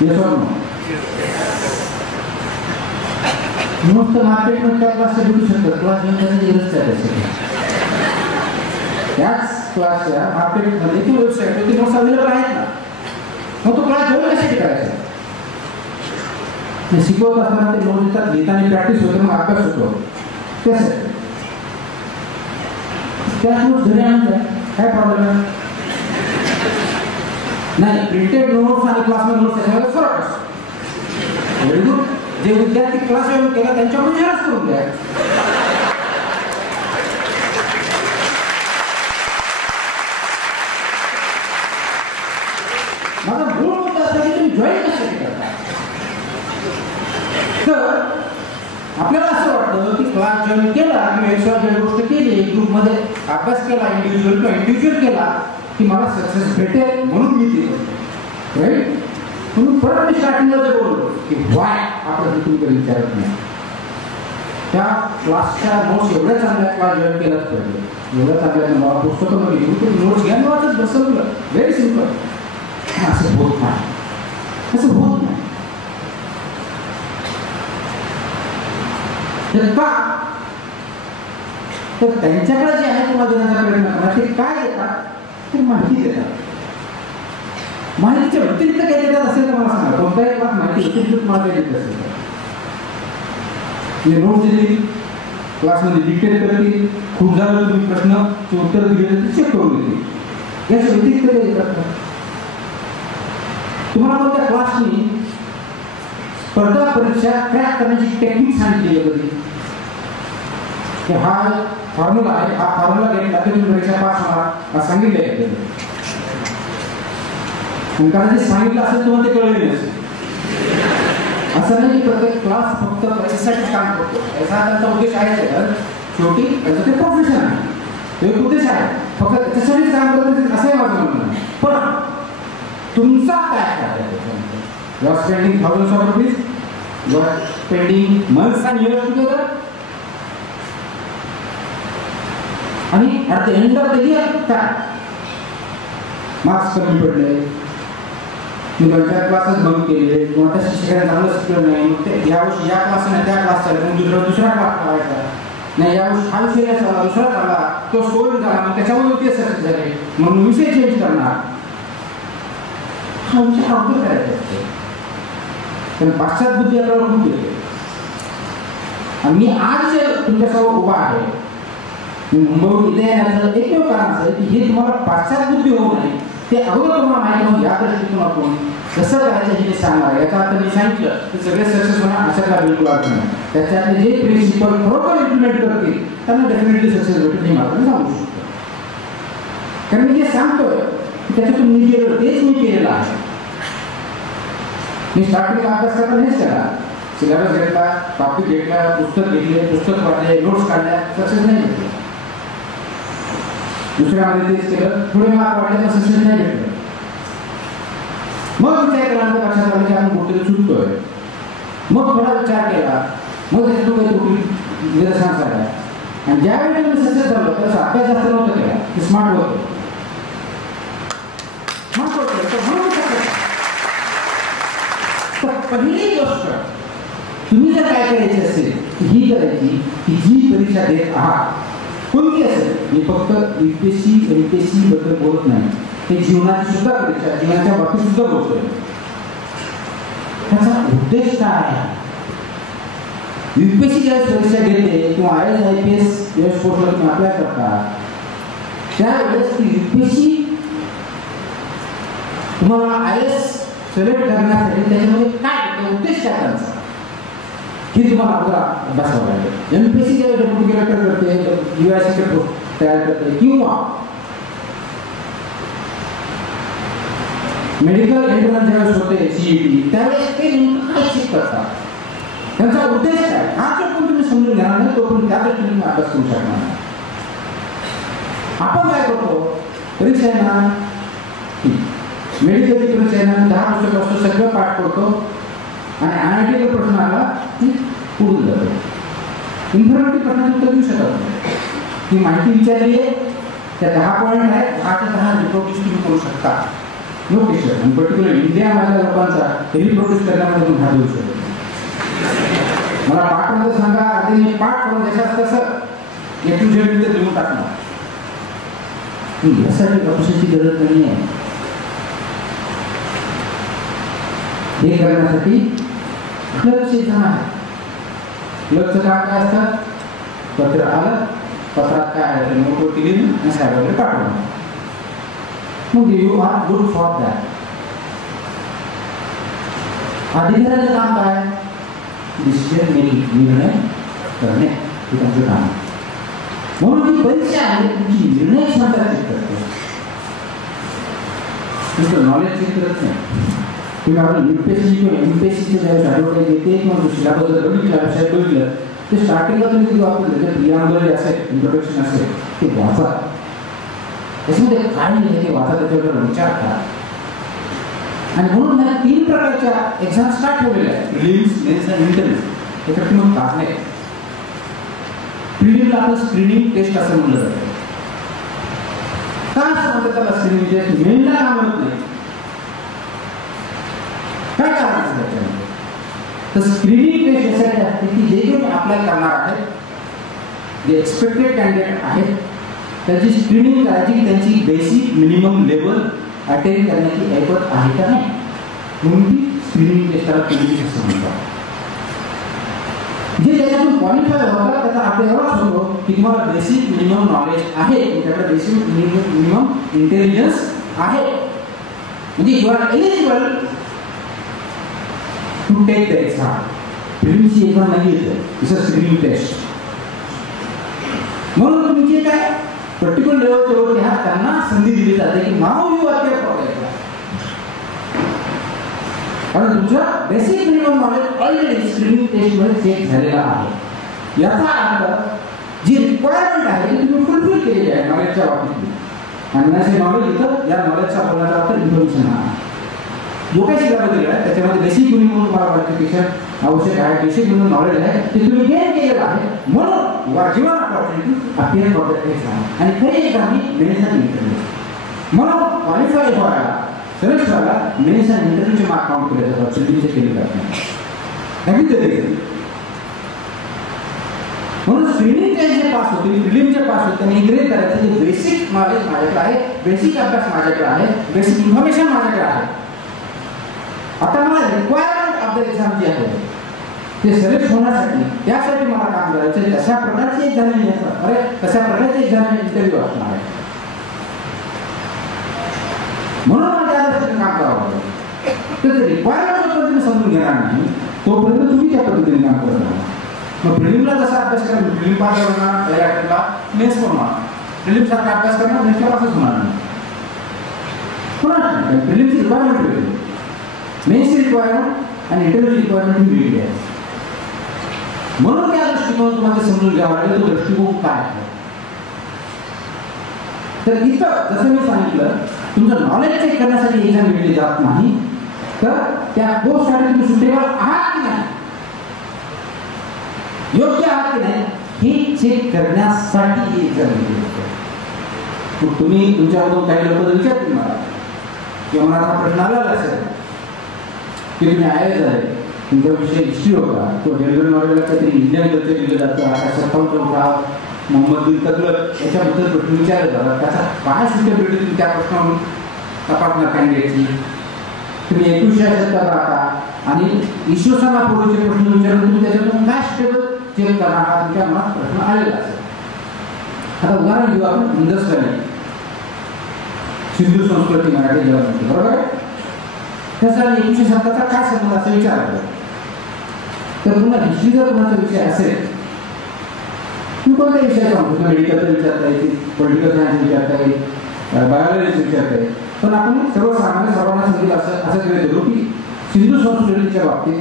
येस और नो? नुसतं मार्केटमध्ये त्या क्लासच्या भेटू शकतात, क्लास घेऊन त्याची गरज आहे. त्याच क्लासच्या मार्केटमध्ये ती वेबसाईट ती नोट्स अवेलेबल आहेत ना, मग तो क्लास घेऊन कशासाठी करायचा? शिकवत असताना ते नोट्स देतात, घेताना प्रॅक्टिस होते, मग अभ्यास होतो. त्यासाठी त्याच नोट्स घरी आणून द्या, काय प्रॉब्लेम आहे? नाही, प्रिंटेड नोट्स आणि क्लासमध्ये नोट्स याच्यामध्ये फरक असतो. Very good. जे विद्यार्थी क्लास येऊन केला त्यांच्याकडून हेच करून द्या. माझा मूळ मुद्दा असा की तुम्ही जॉईन कशासाठी करता? तर आपल्याला असं वाटतं की क्लास जॉईन केला किंवा एक्स्ट्रा गोष्ट केली, ग्रुपमध्ये अभ्यास केला, इंडिव्हिज्युअल केला की मला सक्सेस भेटेल म्हणून मी ते करतो. राईट? म्हणून परत मी स्टार्टिंगला जे बोललो की वाय आपलं तुम्ही कधी विचारत नाही. त्या क्लासच्या नोट्स एवढ्या चांगल्या क्लास जॉईन केलाच पाहिजे, एवढ्या चांगल्या मला पुस्तकामध्ये घेऊन तुम्ही नोट्स घ्या, वाचत बसवलं. Very simple. असं होत नाही, असं होत नाही. तर का? तर त्यांच्याकडे जे आहे तुम्हाला देण्याचा प्रयत्न करा. ते काय देतात? ते माहिती देतात. माहितीच्या व्यतिरिक्त काय देतात असेल तर मला सांगा. कोणताही क्लास माहिती व्यतिरिक्त मला काय देत असेल तर नोट्स देतील, क्लासमध्ये डिक्टेट करतील, खूप झालं तुम्ही प्रश्नाचे उत्तर दिले तर चेक करून देतील. याच्या व्यतिरिक्त काय देतात का? तुम्हाला कोणत्या क्लासनी स्पर्धा परीक्षा क्रॅक करण्याची टेक्निक सांगितली आहे कधी? की हा फॉर्म्युला आहे, हा फॉर्म्युला घेतला तर तुम्ही परीक्षा पास होणार असं सांगितलं आहे कधी? कारण जे सांगितलं असेल तुम्हाला ते कळले नसेल. असं नाही की प्रत्येक क्लास फक्त परीक्षेसाठी काम करतो, याचा त्यांचा उद्देश आहे. तर शेवटी त्याचं ते प्रोफेशन आहे, तो एक उद्देश आहे, फक्त त्याच्यासाठीच काम करतो असंही माझं म्हणणं नाही. पण तुमचा काय फायदा? You are spending thousands of rupees, you are spending months and years together, आणि at the end of the year काय? मार्क्स कमी पडले, मुलांच्या क्लासेस बंद केले, कोणत्या शिक्षकाने चांगलं शिकलं नाही, मग ते यावर्षी या क्लासने त्या क्लास चालला, मग दुसरा क्लास लावायचा नाही, यावर्षी हा विषय झाला, दुसरा झाला, तो स्कोर झाला, मग त्याच्यावर ते सक्सेस झाले म्हणून विषय चेंज करणार. हा विषय अवघड करायचा असतो. पण पाश्चात्य बुद्धी आपल्याला खूप येते. आणि मी आज जे तुमच्यासमोर उभा आहे, मी मुंबईहून इथे येण्याचं एकमेव कारण असं की हे तुम्हाला पाश्चात्य बुद्धी होऊ नये ते अगोदर तुम्हाला माहिती म्हणून या दृष्टिकोनातून कसं करायचं हे सांगणार. याचा अर्थ मी सांगितलं की सगळे सक्सेस होणार अशाला बिलकुल अर्थ नाही. त्याच्यातले जे प्रिन्सिपल खरोखर इम्प्लिमेंट करतील त्यांना डेफिनेटली सक्सेस भेटेल हे मला सांगू शकतो. कारण मी जे सांगतोय त्याच्यातून मी केलं तेच मी केलेलं आहे. मी स्टार्टिंगला अभ्यास करताना हेच करा, सिलेबस घेतला, टॉपिक घेतला, पुस्तक घेतले, पुस्तक वाढले, नोट्स काढल्या, सक्सेस नाही भेटले. दुसऱ्यामध्ये तेच केलं, पुढे मार्क वाढले तर सक्सेस नाही भेटलं. मग विचार केला लक्षात आलं की आपण कुठेतरी चुकतोय. मग थोडा विचार केला, मग त्याच्यातून काही कुठली निदर्शनास आला. आणि ज्यावेळी मी सक्सेस झालो त्याचा अभ्यास जास्त नव्हता केला, ते स्मार्ट होतं. पहिली गोष्ट तुम्ही जर काय करायची असेल ही करायची की जी परीक्षा देत आहात कोणती असेल, मी फक्त UPSC MPSC बद्दल बोलत नाही, हे जीवनाची सुद्धा परीक्षा, जीवनाच्या बाबतीत सुद्धा बोलतोय. त्याचा उद्देश काय आहे? UPSC ज्यावेळेस परीक्षा घेते किंवा IAS IPS या पोस्टला तुम्ही अप्लाय करता त्यावेळेस ती UPSC तुम्हाला IAS सिलेक्ट करण्यासाठी त्याच्यामध्ये काय उद्देश काय त्यांचा हे तुम्हाला आपला अभ्यास करावा लागेल. MPSC ज्यावेळेस डेप्युटी कलेक्टर करते, UIC पोस्ट तयार करते किंवा मेडिकल एंट्रन्स ज्यावेळेस होते CET त्यावेळेस ते काय चेक करतात, त्यांचा उद्देश काय हा जर पण तुम्ही समजून घेणार नाही तो पण त्या दृष्टीने तुम्ही अभ्यास करू शकणार नाही. आपण काय करतो, परीक्षा आहे ना मेडिकलची परीक्षा आहे ना 10 पुस्तक असतो, सगळं पाठ करतो आणि IIT ला प्रश्न आला की पुढून जातो. इन्फॉर्मेटिव्ह प्रश्नाचं उत्तर देऊ शकत नाही. ती माहिती विचारली आहे, त्या 10 पॉईंट आहेत, 10 ते 10 रिपोर्ट तुम्ही करू शकता. No question. आणि पर्टिक्युलर इंडियामधल्या लोकांचा रिप्रोड्यूस करण्यामध्ये पण हात देऊ शकतो. मला पाठमध्ये सांगा आधी मी पाठ करून देशात तसं एक तुझ्या मिनिट देऊन टाकणार. यासाठी कपाशीची गरज नाही आहे. हे करण्यासाठी खरंच शिक्षण आहे. क्लबचं काम काय असतं? पत्र आलं, पत्रात काय आहे ते नोट केली आणि साहेबांना पाठवलं. मग you are good for that. अधिकाऱ्याचं काम काय? डिसिजन मेकिंग, निर्णय करणे हे त्यांचं काम. म्हणून ही परीक्षा आहे तुमची निर्णय क्षमता चेक करते, तुमचं नॉलेज चेक करत नाही. तुम्ही आपण UPSC किंवा MPSCचं ज्यावेळेस ॲडव्हर्टाईज येते किंवा सिलेबस जर बघितलं, विषयात बघितलं, ते स्टार्टिंगला तुम्ही किती वापरलं, त्याच्यात प्रियाम्बल जे असेल, इंट्रोडक्शन असेल, ते वाचा. त्याच्यामध्ये काय नाही ते वाचा, त्याच्यावर विचार करा. आणि म्हणून ह्या 3 प्रकारच्या एक्झाम स्टार्ट ठेवलेल्या आहेत: प्रिलिम्स, मेन्स आणि इंटरव्ह्यू. त्याच्यात मग काढणे. प्रिलिमला आपण स्क्रीनिंग टेस्ट असं म्हणलं जातं. काय असं म्हणतात त्याला स्क्रीनिंग टेस्ट? मेनला का म्हणत नाही? काय कारण असतं त्याच्यामध्ये? तर स्क्रीनिंग टेस्ट यासाठी असते की जे कोणी अप्लाय करणार आहेत, जे एक्सपेक्टेड कॅन्डिडेट आहेत, त्याची स्क्रीनिंग करायची, त्यांची बेसिक मिनिमम लेवल अटेंड करण्याची ऐपत आहे का नाही, म्हणून ती स्क्रीनिंग टेस्टला प्रिलिम्स असं म्हणतात. जे त्याच्यातून क्वालिफाय होतात त्याचा अर्थ एवढाच होतो की तुम्हाला बेसिक मिनिमम नॉलेज आहे, तुमच्याकडे बेसिक मिनिमम इंटेलिजन्स आहे, म्हणजे you are eligible to take the exam. प्रिलिम्सची एक्झाम नाही येते, इट्स अ स्क्रीनिंग टेस्ट. म्हणून तुम्ही जे काय पर्टिक्युलर लेवलच्या वरती आहात त्यांना संधी दिली जाते की नाव you are care for the. कारण तुमचं basic minimum knowledge already screening टेस्टमध्ये चेक झालेला आहे. याचा अर्थ जी रिक्वायरमेंट आहे ती तुम्ही फुलफिल केलेली आहे नॉलेजच्या बाबतीतली. आणि असे नॉलेज इथं या नॉलेजचा बोलण्याचा अर्थ इन्फॉर्मेशन आहे. जो काही सिलेबस दिला आहे त्याच्यामध्ये बेसिक मिनिमम तुम्हाला क्वालिफिकेशन आवश्यक आहे, बेसिक मिनिमम नॉलेज आहे ते तुम्ही गेन केलेलं आहे. म्हणून you are given opportunity appear for the exam. आणि खरी एक्झाम ही मेन्स आणि इंटरव्ह्यू. म्हणून क्वालिफाय व्हायला, सिलेक्ट व्हायला मेन्स आणि इंटरव्ह्यूचे मार्क काउंट केले जातात, प्रिलिमचे केले जात नाही. म्हणून स्क्रीनिंग टेस्ट जे पास होते, प्रिलिमचे पास होते, त्यांनी ग्रेड करायचं जे बेसिक नॉलेज माझ्याकडे आहे, बेसिक अभ्यास माझ्याकडे आहे, बेसिक इन्फॉर्मेशन माझ्याकडे आहे. आता मला रिक्वायरमेंट ऑफ द एक्झाम जी आहे ते सिलेक्ट होण्यासाठी, त्यासाठी मला काम करायचं, तशा प्रकारची एक्झाम असतात. अरे तशा प्रकारची एक्झाम इंटरव्ह्यू असणार आहे. म्हणून मला त्यासाठी काम करावं लागेल. तर रिक्वायरमेंट जोपर्यंत तुम्ही समजून घेणार नाही तोपर्यंत तुम्ही त्या पद्धतीने काम करत राहा. मग प्रिलिमला जसा अभ्यास करा, प्रिलिम पास करणार, पहिल्या अटेम्प्टला मेन्स होणार, प्रिलिम सारखा अभ्यास करणार, मेन्सला पासच होणार नाही. प्रिलिमची रिक्वायरमेंट वेगळी, मेन्सची रिक्वायरमेंट आणि इंटरव्ह्यूची रिक्वायरमेंट ही वेगळी आहे. म्हणून त्या दृष्टिकोन तुम्हाला समजून घ्यावा लागेल, तो दृष्टिकोन काय आहे. तर इथं जसं मी सांगितलं, तुमचं नॉलेज चेक करण्यासाठी एक्झाम घेतली जात नाही, तर त्या पोस्टसाठी तुम्ही सुटेबल आहात की नाही, योग्य आहात की नाही हे चेक करण्यासाठी ही एक्झाम घेतली जाते. मग तुम्ही तुमच्यामधून काही लोक विचारतील मला किंवा मला हा प्रश्न आलेला असेल की तुम्ही IAS आहे, तुमचा विषय हिस्ट्री होता, तो जनरल नॉलेजला काहीतरी इंडियन कल्चर दिलं जातं, आता सत्तावन्न मोहम्मद बिन तुगलक याच्याबद्दल प्रश्न विचारले जातात, त्याचा काय सुटेबिलिटी तुम्ही त्या प्रश्नावरून तपासणार कॅन्डिडेटची. तुम्ही 21व्या शतकात राहता आणि ईश्वरपूर्वीचे प्रश्न विचारून तुम्ही त्याच्यातून काय स्टेबल चेक करणार हा तुमच्या मनात प्रश्न आलेला असेल. आता उदाहरण घेऊ आपण इंडस व्हॅली, सिंधू संस्कृती मराठी जेव्हा म्हणते, बरोबर आहे. त्यासाठी 21व्या शतकाचा काय संबंध असं विचारलं तर पुन्हा हिस्ट्री जर कुणाचा विषय असेल, तुम्ही कोणत्या विषयाचा सांगतो, मेडिकलचा विचारता येईल, पॉलिटिकल सायन्स विचारता येईल, बायोलॉजी विचारता येईल, पण आपण सर्वसामान्य सर्वांना सांगितलं असं केलं जातो की सिंधू संस्कृतीच्या बाबतीत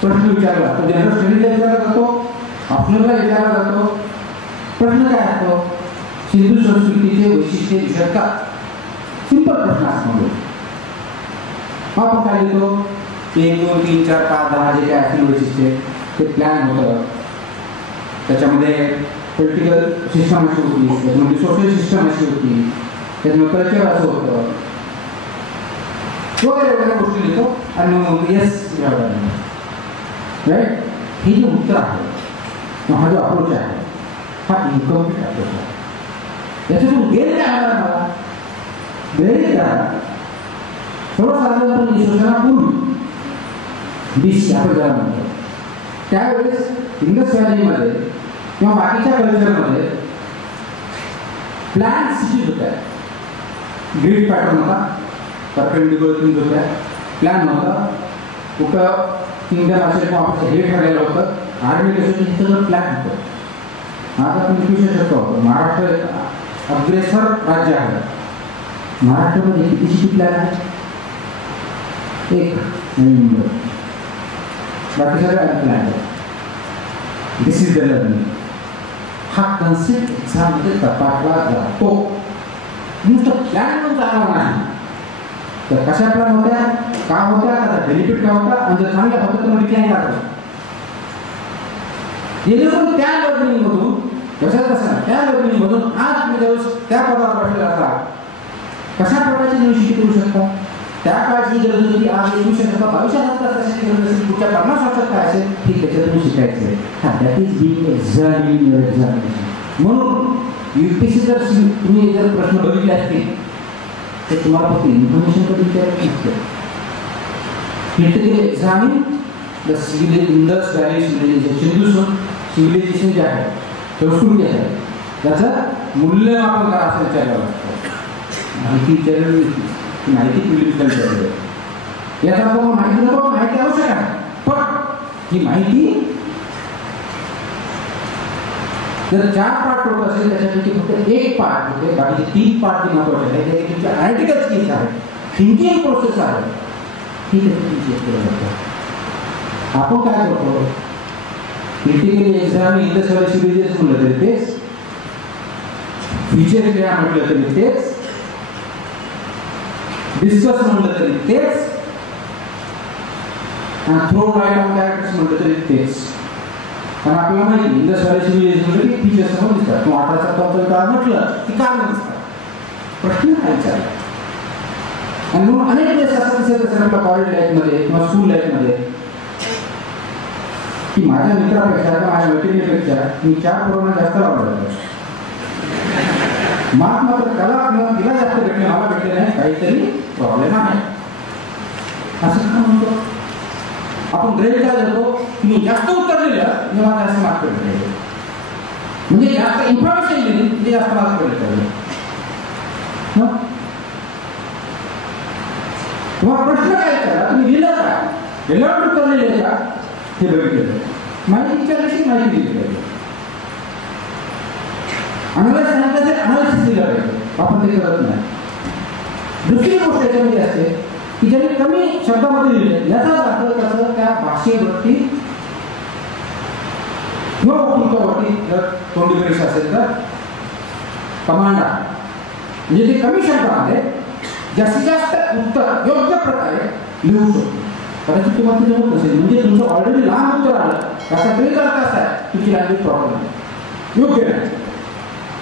प्रश्न विचारला तर जनरल स्टडीला विचारला जातो, ऑप्शनलला विचारला जातो. प्रश्न काय असतो, सिंधू संस्कृतीचे वैशिष्ट्य दिसत का, सिंपल प्रश्न असतो. आपण काय लिहितो, 1 2 3 4 5 10 जे काय असतील वैशिष्ट्य ते प्लॅन होतं. त्याच्यामध्ये पॉलिटिकल सिस्टम अशी होती, त्याच्यामध्ये सोशल सिस्टम अशी होती, त्याच्यामध्ये कल्चर असं होतं. वगैरे वगैरे गोष्टी लिहितो आणि मग येस राईट. हे जे उत्तर आहे, हा जो अप्रोच आहे, हा इन्कम्प्लीट अप्रोच आहे. याच्यातून गेल काय होणार मला? वेळेत सर्वसाधारणपणे इसवीसनापूर्वी BC आपण ज्याला म्हणतो, त्यावेळेस इंडस व्हॅलीमध्ये किंवा बाकीच्या कल्चरमध्ये प्लॅन सिटीज होत्या. ग्रीड पॅटर्न होता, परपेंडिक्युलर थिंग्स होत्या, प्लॅन होता, कुठं किंगडम असेल किंवा आपलं हे ठरलेलं होतं, आर्मी कसं हे सगळं प्लॅन होतं. आज आपण विचारू शकतो महाराष्ट्र एक अग्रेसर राज्य आहे. महाराष्ट्रामध्ये किती सिटी प्लॅन आहे? एक मुंबई, बाकी सगळं प्लॅन आहे. This is the learning. हा कन्सेप्ट एक्झाममध्ये तपासला जातो. नुसतं प्लॅन म्हणून चालणार नाही. तर कशा प्लॅन होत्या, का होत्या, त्याचा बेनिफिट काय होता, आणि जर चांगल्या होतं तर मग डिक्लाइन करतो. जेणेकरून त्या लर्निंगमधून कशा त्या लर्निंगमधून आज तुम्ही ज्यावेळेस त्या पदावर बसलेला असाल, कशा प्रकारची नवी शिटी करू शकता, त्या काळची गरज होती आज येऊ शकता, भविष्यात कशाची गरज असेल, पुढच्या 50 वर्षात काय असेल, हे त्याच्यातून शिकायचं आहे. हा दॅट इज बिंग एक्झामिनेशन. म्हणून UPSC जर तुम्ही जर प्रश्न बघितले असतील तर तुम्हाला फक्त इन्फॉर्मेशन कधी विचारायचं नसतं. Critically examine the Indus valley civilisation. Civilisation जे आहे, संस्कृती आहे, त्याचं मूल्यमापन करा असं विचारायला लागतं. माहिती विचारली की माहिती पिढीला विचारली, याचा अर्थ माहिती नको, माहिती आवश्यक आहे, पण ही माहिती जर 4 पार्ट होत असेल त्याच्यापैकी फक्त 1 पार्ट होते, बाकीचे 3 पार्ट महत्वाचे आहे. त्याचे तुमचे अनालिटिकल स्किल्स आहे, थिंकिंग प्रोसेस आहे, ही त्याची चेक केलं जातं. आपण काय करतो, critically exam Indus valley civilisation म्हटलं तरी तेच, फीचर क्रिया म्हटलं तरी तेच, डिस्कस म्हटलं तरी तेच, आणि थ्रो राईट ऑन कॅरेक्टर्स म्हटलं तरी तेच. कारण आपल्याला माहिती इंडस व्हॅली सिव्हिलायझेशन की फीचर्स समोर दिसतात, किंवा 18चा कॉम्प्युटर म्हटलं की कारण दिसतात. प्रश्न काय विचारला, आणि म्हणून अनेक वेळेस असं दिसत असेल आपल्या कॉलेज लाईफमध्ये किंवा स्कूल लाईफमध्ये की माझ्या मित्रापेक्षा किंवा माझ्या मैत्रिणीपेक्षा मी 4 पोरांना जास्त आवडतो. मार्क मात्र त्याला तिला जास्त भेटले, मला भेटले नाही, काहीतरी प्रॉब्लेम आहे. असं का म्हणतो आपण? ग्रेड काय देतो की मी जास्त उत्तर दिलं मी मला जास्त मार्क भेटले, म्हणजे जास्त इन्फॉर्मेशन दिली म्हणजे जास्त मार्क भेटले. तुम्हाला प्रश्न काय करा, तुम्ही लिहिलं का, लिहिल्यावर उत्तर लिहिले का हे बघितलं. माहिती विचारल्याशी माहिती दिली पाहिजे, अनालिसिस दिलं पाहिजे, आपण ते करत नाही. दुसरी गोष्ट याच्यामध्ये असते की ज्यांनी कमी शब्दामध्ये लिहिले याचा अर्थ कसं त्या भाषेवरती किंवा वक्तृत्वावरती जर तोंडी परीक्षा असेल तर कमांड आहे, म्हणजे ते कमी शब्दामध्ये जास्तीत जास्त उत्तर योग्य प्रकारे लिहू शकतो. कदाचित तुम्हाला ते जमत नसेल, म्हणजे तुमचं ऑलरेडी लहान उत्तर आलं त्याचा तरी अर्थ असा आहे तुमची लँग्वेज प्रॉब्लेम आहे, योग्य नाही.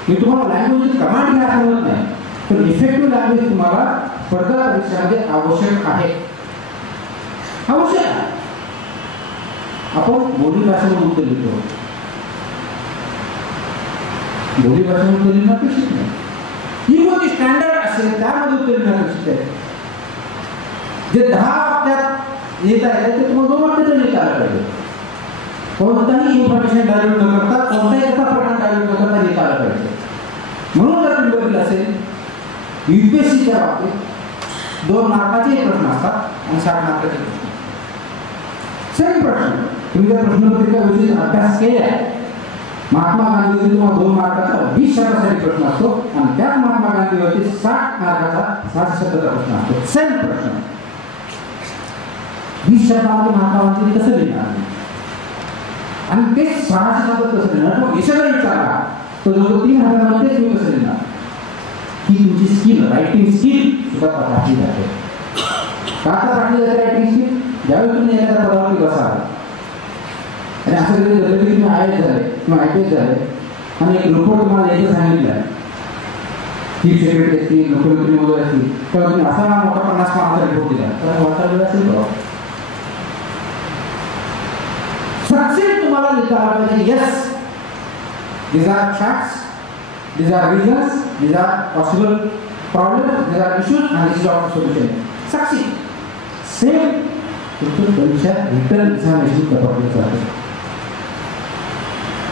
मी तुम्हाला लँग्वेजची कमांड घ्या सांगत नाही, पण इफेक्टिव्ह लँग्वेज तुम्हाला स्पर्धा परीक्षामध्ये आवश्यक आहे. आवश्यक आहे. आपण बोली भाषेवर उत्तर लिहितो, बोली भाषेवर उत्तर लिहिणं अपेक्षित नाही. ही कोणती स्टँडर्ड असेल त्यामध्ये उत्तर लिहिणं अपेक्षित आहे. जे 10 त्यात लिहिता येते ते तुम्हाला 2 वाक्यात लिहिता आलं पाहिजे. कोणताही इन्फॉर्मेशन डायल्यूट न करता, कोणताही एका प्रकार डायल्यूट न करता लिहिता आलं पाहिजे. म्हणून जर तुम्ही बघितलं असेल UPSCच्या बाबतीत 2 मार्काचे प्रश्न असतात आणि 60 मार्काचे प्रश्न. सेम प्रश्न तुम्ही जर प्रश्नपत्रिकेविषयी अभ्यास केला, महात्मा गांधीवरती तुम्हाला 2 मार्काचा 20 शब्दासाठी प्रश्न असतो, आणि त्याच महात्मा गांधीवरती 60 मार्काचा 60 शब्दाचा प्रश्न असतो. सेम प्रश्न 20 शब्दामध्ये महात्मा गांधी कसं लिहिणार, आणि ते 600 शब्द कसं लिहिणार, तो विषय विचारला तो जो 3000 तुम्ही कसं लिहिणार. ही तुमची स्किल, रायटिंग स्किल सुद्धा तपासली जाते. का तपासली जाते रायटिंग स्किल? ज्यावेळी तुम्ही एखाद्या पदावरती बसाल आणि असं कधी झालं की तुम्ही IAS झाले किंवा IPS झाले आणि एक रिपोर्ट तुम्हाला यायचं सांगितलं चीफ सेक्रेटरी असतील, मुख्यमंत्री महोदय असतील, तर तुम्ही असा मोठा 50 पानाचा रिपोर्ट दिला तर वाचायला वेळ असेल का? सक्सेस तुम्हाला लिहिता आला पाहिजे. Yes, these are facts, these are reasons, these are possible problems, these are issues and this is our solution. Succeed. Same तुमची परीक्षा रिटर्न एक्झामिनेशन तपासली जाते.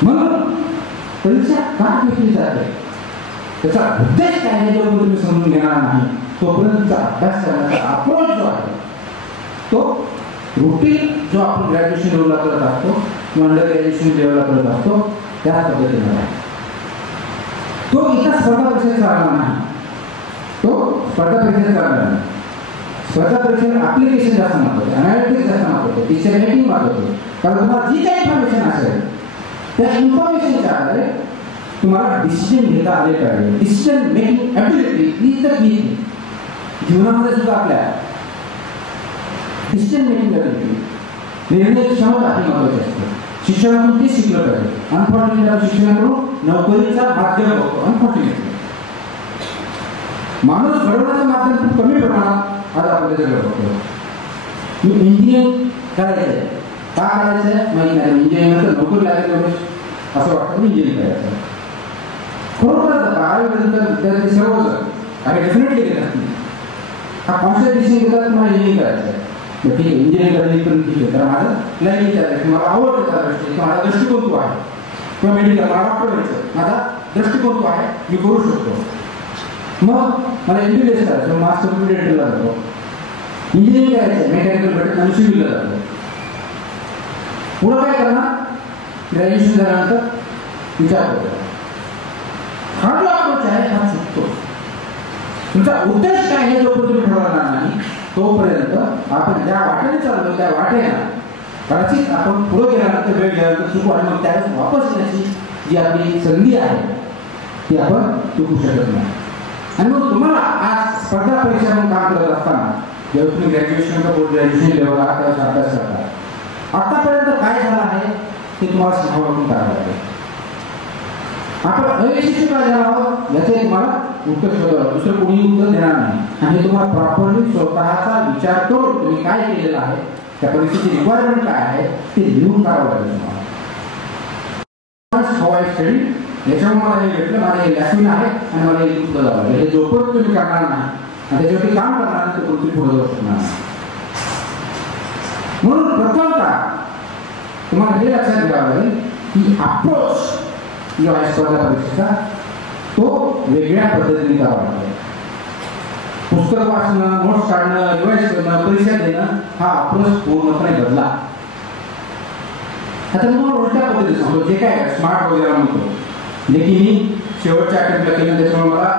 म्हणून परीक्षा का घेतली जाते त्याचा उद्देश काय आहे जेव्हा तुम्ही समजून घेणार नाही तोपर्यंत अभ्यास करण्याचा अप्रोच जो आहे तो रुटीन जो आपण ग्रॅज्युएशन लेवलला करत असतो किंवा अंडर ग्रॅज्युएशन लेवलला करत असतो त्याच पद्धतीने आहे. तो इथं स्पर्धा परीक्षेत चालणार नाही. तो स्पर्धा परीक्षेत चालणार नाही. स्पर्धा परीक्षेत ॲप्लिकेशन जास्त महत्त्वाचे, अनालिटिक्स जास्त महत्त्वाचे, टीचर मेकिंग महत्त्वाचे. कारण तुम्हाला जी काही इन्फॉर्मेशन असेल त्या इन्फॉर्मेशनच्या आधारे तुम्हाला डिसिजन घेता आले पाहिजे. डिसिजन मेकिंग ॲबिलिटी ही तर की जीवनामध्ये सुद्धा आपल्या डिसिजन मेकिंग ॲबिलिटी निर्णय क्षमता ही महत्त्वाची असते. शिक्षणातून ते शिकलं पाहिजे. अनफॉर्च्युनेटली शिक्षणाकडून नोकरीचा माध्यम होतो. अनफॉर्च्युनेटली माणूस घडवण्याचं माध्यम खूप कमी प्रमाणात आज आपल्याला घडवतो. मी इंजिनिअरिंग करायचं का करायचं माहिती नाही. इंजिनिअरिंग नोकरी लागेल असं वाटतं मी इंजिनिअरिंग करायचं. खरोखरच 12वीनंतर विद्यार्थी सर्वच आणि डेफिनेटली घेत असतील हा कॉन्शियस डिसिजन घेतात तुम्हाला इंजिनिअरिंग करायचं आहे. ठीक आहे, इंजिनिअरिंग करायची पण ठीक आहे. तर माझं लाईन विचारायचं, मला आवडतं त्या दृष्टीने, माझा दृष्टिकोन तो आहे. किंवा मेडिकल मला डॉक्टर व्हायचं, माझा दृष्टिकोन तो आहे, मी करू शकतो. मग मला MBBS करायचं, मास्टर कम्प्युटरला जातो. इंजिनिअरिंग करायचं, मेकॅनिकल भेटत आणि सिव्हिलला जातो. पुढं काय करणार? ग्रॅज्युएशन झाल्यानंतर विचार करतो. हा जो अप्रोच आहे हा चुकतो. तुमचा उद्देश काय आहे जोपर्यंत तुम्ही ठरवणार नाही तोपर्यंत आपण ज्या वाटेने चाललो त्या वाटेला कदाचित आपण पुढे गेल्यानंतर वेळ गेल्यानंतर चुकू आणि मग त्यावेळेस वापस येण्याची जी आपली संधी आहे ती आपण चुकू शकत नाही. आणि मग तुम्हाला आज स्पर्धा परीक्षा म्हणून काम करत असताना जेव्हा तुम्ही ग्रॅज्युएशन का पोस्ट ग्रॅज्युएशन लेवलला त्यावेळेस अभ्यास करता आतापर्यंत काय झालं आहे ते तुम्हाला शिकावं करावं लागेल. आपण अयशस्वी का झाला आहोत याचे तुम्हाला उत्तर शोधावं. दुसरं कोणी उत्तर देणार नाही. आणि तुम्हाला प्रॉपरली स्वतःचा विचार करून तुम्ही काय केलेलं आहे त्या परीक्षेची रिक्वायरमेंट काय आहे ते लिहून काढावं लागेल तुम्हाला. स्टडी याच्यामुळे मला हे भेटलं, मला हे लॅसिन आहे आणि मला हे उत्तर द्यावं लागेल. हे जोपर्यंत तुम्ही करणार नाही आणि त्याच्यावरती काम करणार नाही तर तुम्ही पुढे जाऊ शकणार नाही. म्हणून प्रथमतः तुम्हाला हे लक्षात घ्यावं लागेल की अप्रोच जो आहे स्पर्धा परीक्षेचा तो वेगळ्या पद्धतीने करावा लागेल. पुस्तक वाचणं, नोट्स काढणं, रिवाइज करणं, परीक्षा देणं हा अप्रोच पूर्णपणे बदला. आता तुम्हाला उलट्या पद्धतीने सांगतो. जे काय स्मार्ट वगैरे म्हणतो जे की मी शेवटच्या अटेम्प्टला केलं त्याच्यामुळे मला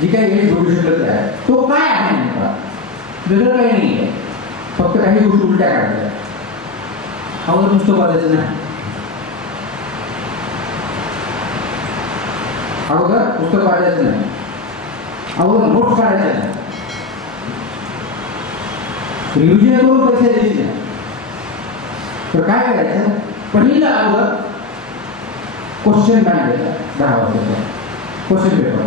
जी काही हे जोडू शकत आहे तो काय आहे नेमका वेगळं काही नाही आहे. फक्त काही गोष्टी उलट्या काढल्या. अगोदर पुस्तक वाचायचं नाही. अगोदर पुस्तक वाचायचं नाही. अगोदर नोट्स काढायचे नाही. रिव्हिजन करून परीक्षा द्यायची नाही. तर काय करायचं पहिलं अगोदर क्वेश्चन बँक द्यायचा 10 वर्षाचा क्वेश्चन पेपर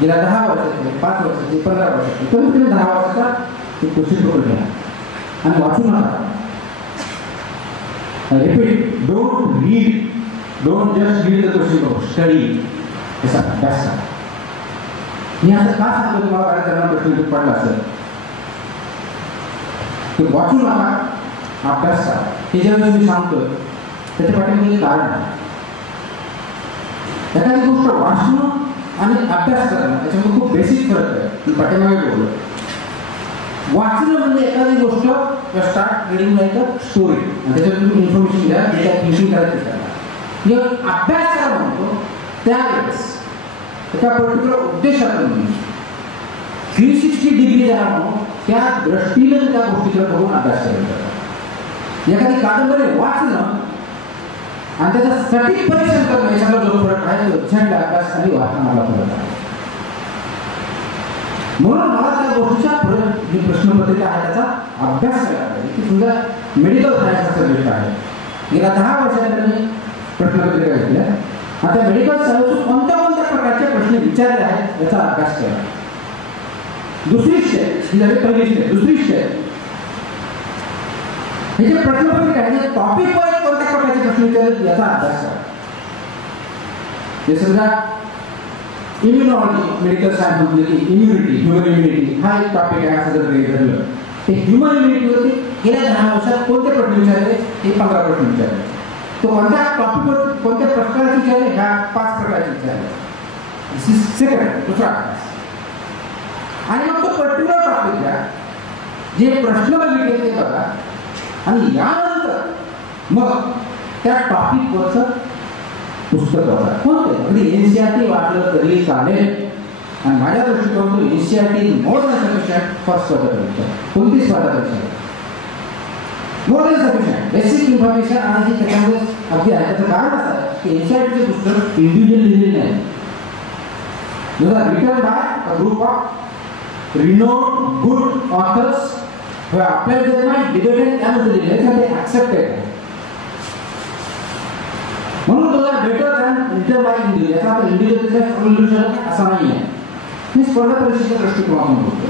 गेल्या 10 वर्षाचे 5 वर्षाचे 15 वर्षाचे कमीत कमी 10 वर्षाचा ते क्वेश्चन पेपर घ्या आणि वाचू नका. Repeat, don't read, don't just read the question paper, study. याचा अभ्यास करा. मी असं का सांगतो तुम्हाला काय त्यांना प्रश्न पडला असेल ते वाचू नका, अभ्यास करा. हे ज्यावेळेस मी सांगतो त्याच्या पाठीमागे कारण आहे. एखादी गोष्ट वाचणं आणि अभ्यास करणं याच्यामध्ये खूप बेसिक फरक आहे. मी पाठीमागे बोललो. वाचणं म्हणजे एखादी गोष्ट start reading like a story आणि त्याच्यात तुम्ही इन्फॉर्मेशन घ्या त्याच्यात थिंकिंग करायचं करा. जेव्हा अभ्यास करा म्हणतो त्यावेळेस एका पर्टिक्युलर उद्देशातून 360 डिग्री जाणं त्या दृष्टीने त्या गोष्टीकडे बघून अभ्यास करायचा. एखादी कादंबरी वाचणं आणि त्याचं सटीक परीक्षण करणं याच्याला जो फरक आहे तो झंड अभ्यास आणि वाचनाला फरक आहे. म्हणून मला त्या गोष्टीचा जी प्रश्नपत्रिका आहे त्याचा अभ्यास करायला पाहिजे की तुझा मेडिकल सायन्सचा सब्जेक्ट आहे. गेल्या 10 वर्षांनी प्रश्नपत्रिका घेतल्या आणि त्या मेडिकल सायन्स कोणत्या प्रकारचे प्रश्न विचारले आहेत याचा अभ्यास करा. दुसरी स्टेप ही झाली पहिली स्टेप. दुसरी स्टेप हे जे प्रश्नपत्रिका आहे टॉपिक वर कोणत्या प्रकारचे प्रश्न विचारले याचा अभ्यास करा. हे समजा इम्युनॉलॉजी मेडिकल सायन्स म्हणजे की इम्युनिटी ह्युमन इम्युनिटी हा एक टॉपिक आहे असं जर ठरलं ते ह्युमन इम्युनिटीवरती गेल्या 10 वर्षात कोणते प्रश्न विचारले हे 15 प्रश्न विचारले. तो कोणत्या टॉपिकवर कोणत्या प्रकारचे विचारले ह्या 5 प्रकारचे विचारले. सेकंड दुसरा अभ्यास आणि मग तो पर्टिक्युलर टॉपिक घ्या जे प्रश्न बघितले ते बघा आणि यानंतर मग त्या टॉपिकवरचं पुस्तक वाचा. कोणते अगदी एनसीईआरटी वाचलं तरी चालेल आणि माझ्या दृष्टिकोनातून NCERT more than sufficient for स्पर्धा परीक्षा. कोणती स्पर्धा परीक्षा more than sufficient basic information आणि त्याच्यामध्ये अगदी आहे. त्याचं कारण असं आहे की एनसीईआरटीचे पुस्तक इंडिव्हिज्युअल लिहिलेले नाही. Written by a group of renowned good authors आपल्या डिबेटेड त्यामध्ये लिहिले ते ॲक्सेप्टेड आहे. म्हणून तुला better than inter by individual याचा अर्थ इंडिव्हिज्युअल सोल्युशन असा नाही आहे. मी स्पर्धा परीक्षेच्या दृष्टिकोनातून बोलतो.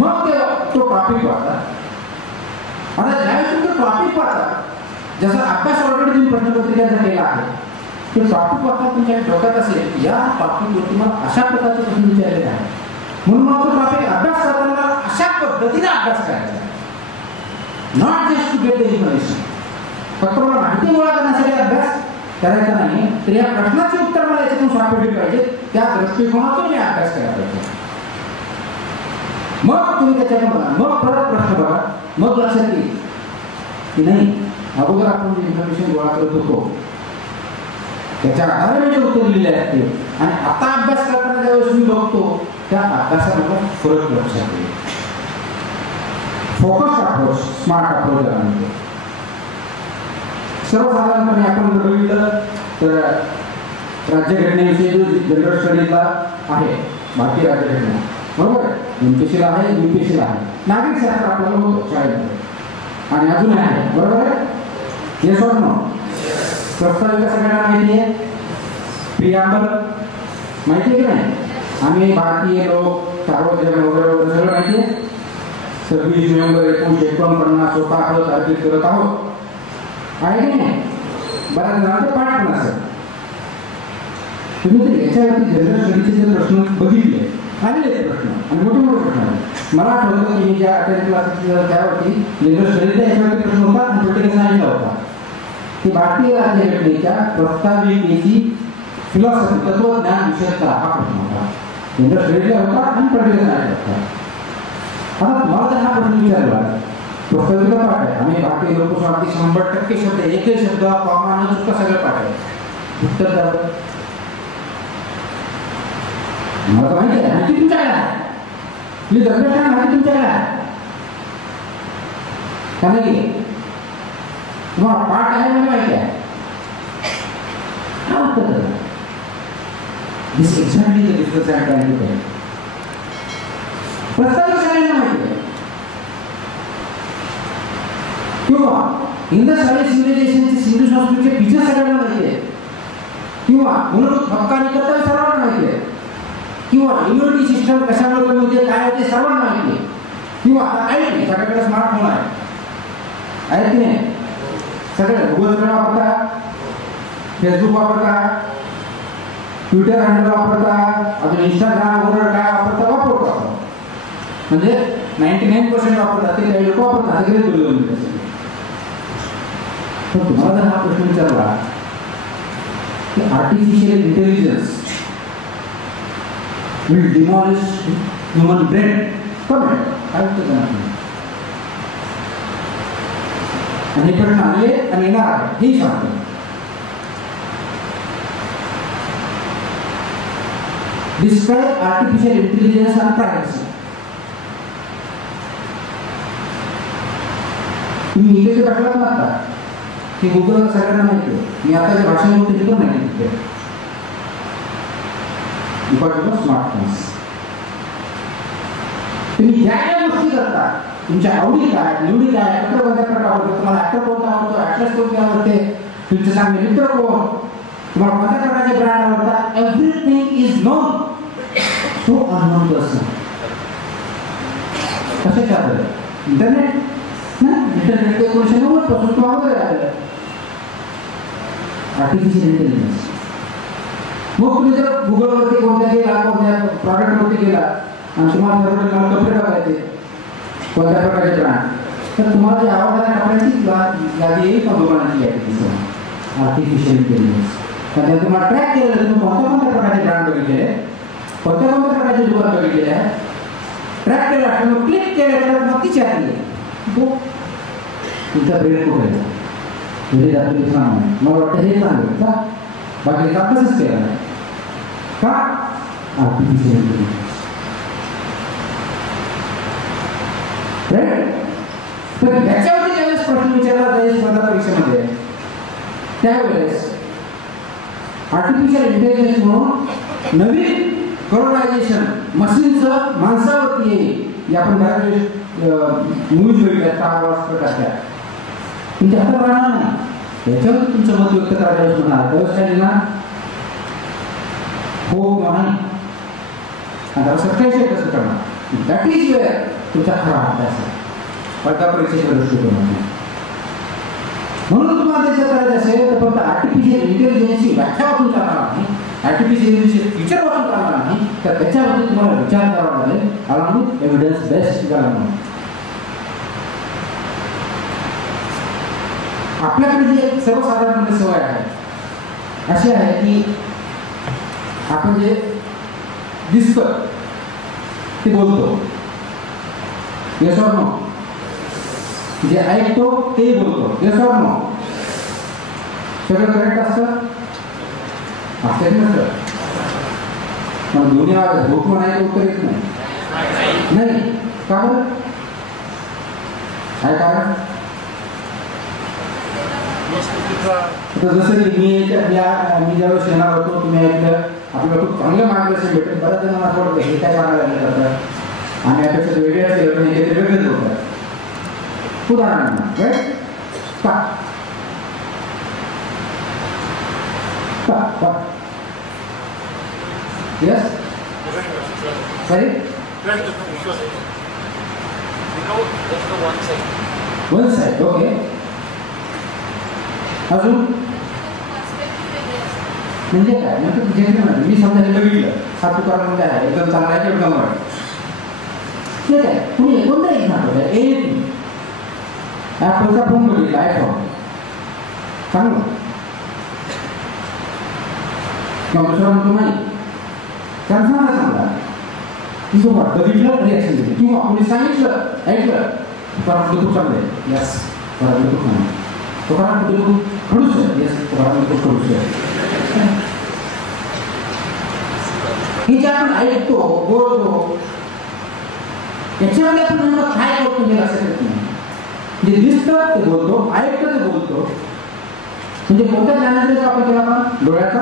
मग तो टॉपिक वाचा. आता ज्यावेळेस तुम्ही टॉपिक वाचा जसा अभ्यास ऑलरेडी तुम्ही प्रश्नपत्रिकेचा केला आहे ते टॉपिक वाचा तुमच्या डोक्यात असेल या टॉपिकवर तुम्हाला अशा प्रकारचे प्रश्न विचारलेले आहेत म्हणून मग तो टॉपिक अभ्यास करताना अशा पद्धतीने अभ्यास करायचा. Not just to get the information. फक्त मला माहिती गोळा करण्यासाठी अभ्यास करायचा नाही तर या प्रश्नाचे उत्तर मला याच्यातून सापडले पाहिजे त्या दृष्टिकोनातून मी अभ्यास करायला पाहिजे. मग तुम्ही त्याच्यातून बघा मग परत प्रश्न बघा मग लक्षात येईल की नाही अगोदर आपण जे इन्फॉर्मेशन गोळा करत होतो त्याच्या आधारे मी जे उत्तर लिहिले आहेत ते आणि आता अभ्यास करताना ज्यावेळेस मी बघतो त्या अभ्यासामध्ये फरक लक्षात येईल. फोकस अप्रोच स्मार्ट अप्रोच म्हणतो. सर्वसाधारणपणे आपण जर बघितलं तर राज्यघटनेविषयी जो जनरल स्टडीजला आहे भारतीय राज्यघटना बरोबर एमपीसीला आहे यूपीएससीला आहे. नागरिक शास्त्र आपल्याला होतं शाळेमध्ये आणि अजून आहे बरोबर आहे. Yes or no. प्रस्ताविका सगळ्यांना माहिती आहे. प्रियांबल माहिती आहे की नाही. आम्ही भारतीय लोक सार्वजनिक वगैरे वगैरे सगळं माहिती आहे. 26 नोव्हेंबर 1949 स्वतः अर्जित करत आहोत आहे की नाही. बऱ्याच जणांचे पाठ पण असेल. तुम्ही तर याच्यावरती जनरल स्टडीचे जे प्रश्न बघितले आलेले प्रश्न आणि मोठे मोठे प्रश्न मला आठवतं की मी ज्या 10th क्लासेस त्यावरती जनरल स्टडीचा याच्यावरती प्रश्न होता आणि पोलिटिकल सायन्सला होता की भारतीय राज्यघटनेच्या प्रस्ताविकेची फिलॉसॉफी तत्वज्ञान विषयचा हा प्रश्न होता. जनरल स्टडीला होता आणि पोलिटिकल सायन्सला होता. आता तुम्हाला जर हा प्रश्न विचारला प्रस्ताविका पाठ आहे आम्ही भारतीय लोकशास्त्रातील 100% शब्द एकही शब्द कॉमा न चुकता सगळं पाठ आहे. उत्तर द्यावं मला माहिती आहे माहिती तुमच्याकडे आहे. मी दरम्यान माहिती तुमच्याकडे आहे का नाही. तुम्हाला पाठ आहे मला माहिती आहे. काय उत्तर द्या. This exactly the difference I am trying to tell. प्रस्ताविका सगळ्यांना माहिती आहे किंवा इंडस व्हॅली सिव्हिलायझेशनची सिंधू संस्कृतीचे फीचर्स सगळ्यांना माहिती आहे किंवा मूलभूत हक्क आणि कर्तव्य सर्वांना माहिती आहे किंवा इम्युनिटी सिस्टम कशामुळे कमी होते काय होते सर्वांना माहिती आहे किंवा आता आयटी सगळ्याकडे स्मार्टफोन आहे की नाही. सगळे गुगल वापरता फेसबुक वापरता ट्विटर हँडल वापरता अजून इंस्टाग्राम वगैरे काय वापरता म्हणजे 99% वापरतात ते काही लोक वापरतात ग्रेट बोलून. तर तुम्हाला जर हा प्रश्न विचारला की artificial intelligence will demolish human brain comment काय उत्तर देणार तुम्ही. आणि हे प्रश्न आले आणि येणार आहे हे सांगतो. Describe artificial intelligence and privacy. तुम्ही इथे जे टाकलात ना आता की गुगल सगळ्यांना माहिती आहे. मी आता जे भाषण होते ते पण माहिती तिथे बिकॉज ऑफ स्मार्टफोन्स. तुम्ही ज्या ज्या गोष्टी करता तुमच्या आवडी काय निवडी काय कोणत्या प्रकार आवडतो तुम्हाला ऍक्टर कोणता आवडतो ऍक्ट्रेस कोणती आवडते तुमचे चांगले मित्र कोण तुम्हाला कोणत्या प्रकारचे ब्रँड आवडतात? Everything is known to unknown person. कसे चालतं? इंटरनेट ना, इंटरनेट 1990 पासून तो अगोदर आलेला. Artificial intelligence. मग तुम्ही जर गुगलवरती कोणत्या गेला, कोणत्या प्रॉडक्टवरती गेला आणि तुम्हाला कपडे बघायचे कोणत्या प्रकारचे ब्रँड, तर तुम्हाला जे आवडणाऱ्या कपड्यांची यादी येईल पण दुकानाची यादी दिसेल. Artificial intelligence. त्याच्यात तुम्हाला ट्रॅक केलेलं तुम्ही कोणत्या कोणत्या प्रकारचे ब्रँड बघितलेले, कोणत्या कोणत्या प्रकारचे दुकान बघितलेले आहे, ट्रॅक केलं आणि क्लिक केलं तर मग तीच यादी आहे. तुमचा ब्रेन कुठे आहे? म्हणजे जास्त सांग मला वाटतं हे सांगेल का, बाकी तसंच केलं नाही का? Artificial intelligence. तर त्याच्यावरती ज्यावेळेस प्रश्न विचारला जाईल स्पर्धा परीक्षेमध्ये, त्यावेळेस आर्टिफिशियल इंटेलिजन्स म्हणून नवीन करोनायझेशन मशीनचं माणसावरती येईल. या आपण बऱ्याच मूवीज बघितल्या स्टार वॉर्स प्रकारच्या. तुमच्या हातात राहणार नाही, याच्यावर तुमचं मत व्यक्त करायला म्हणणार त्यावेळेस ना हो नाही. आता सत्याऐंशी कसं करणार? दॅट इज वेअर तुमचा खरा अभ्यास आहे स्पर्धा परीक्षेच्या दृष्टिकोनातून. म्हणून तुम्हाला त्याच्यात करायचं असेल तर फक्त आर्टिफिशियल इंटेलिजन्सची व्याख्या वाचून चालणार नाही, आर्टिफिशियल इंटेलिजन्स फ्युचर वाचून चालणार नाही, तर त्याच्यावरती तुम्हाला विचार करावा लागेल along with evidence based government. आपल्याकडे जी एक सर्वसाधारणपणे सवय आहे अशी आहे की आपण जे दिसतं ते बोलतो, येस ऑर नो. जे ऐकतो ते बोलतो, येस ऑर नो. सगळं करेक्ट असतं असं नसतं. मग दोन्ही आवाज भूक नाही उत्तर येत नाही. का बरं? काय कारण? जसं की मी ज्यावेळेस येणार होतो तुम्ही ऐकलं आपल्याला खूप चांगलं मार्गदर्शन भेटेल. बऱ्याच जणांना असं वाटतं हे काय सांगायला लागलं जातं आणि यापेक्षा वेगळे असेल हे वेगळेच होतात. उदाहरण yes sorry one side. Okay. अजून म्हणजे काय म्हणजे मी समजा हे बघितलं हा तुकारामध्ये आहे एकदम चांगला आहे एकदम वाईट. ठीक आहे, तुम्ही कोणता एक्झाम्पल आहे ॲपलचा फोन बघितला आयफोन चांगलं किंवा दुसरा म्हणतो नाही चांगला चांगला तुझं बघितलं रिॲक्शन दिली किंवा कोणी सांगितलं ऐकलं तुकारामध्ये खूप चांगलं आहे. यस तुकारामध्ये खूप चांगलं आहे. तुकारामध्ये खूप खडूस आहे. यस तुकारामध्ये खूप खडूस आहे. हे जे आपण ऐकतो बोलतो याच्यामध्ये आपण नेमकं काय करतो हे लक्षात येत नाही. जे दिसतं ते बोलतो, ऐकतं ते बोलतो. म्हणजे कोणत्या ज्ञानाचा वापर केला आपण? डोळ्याचा,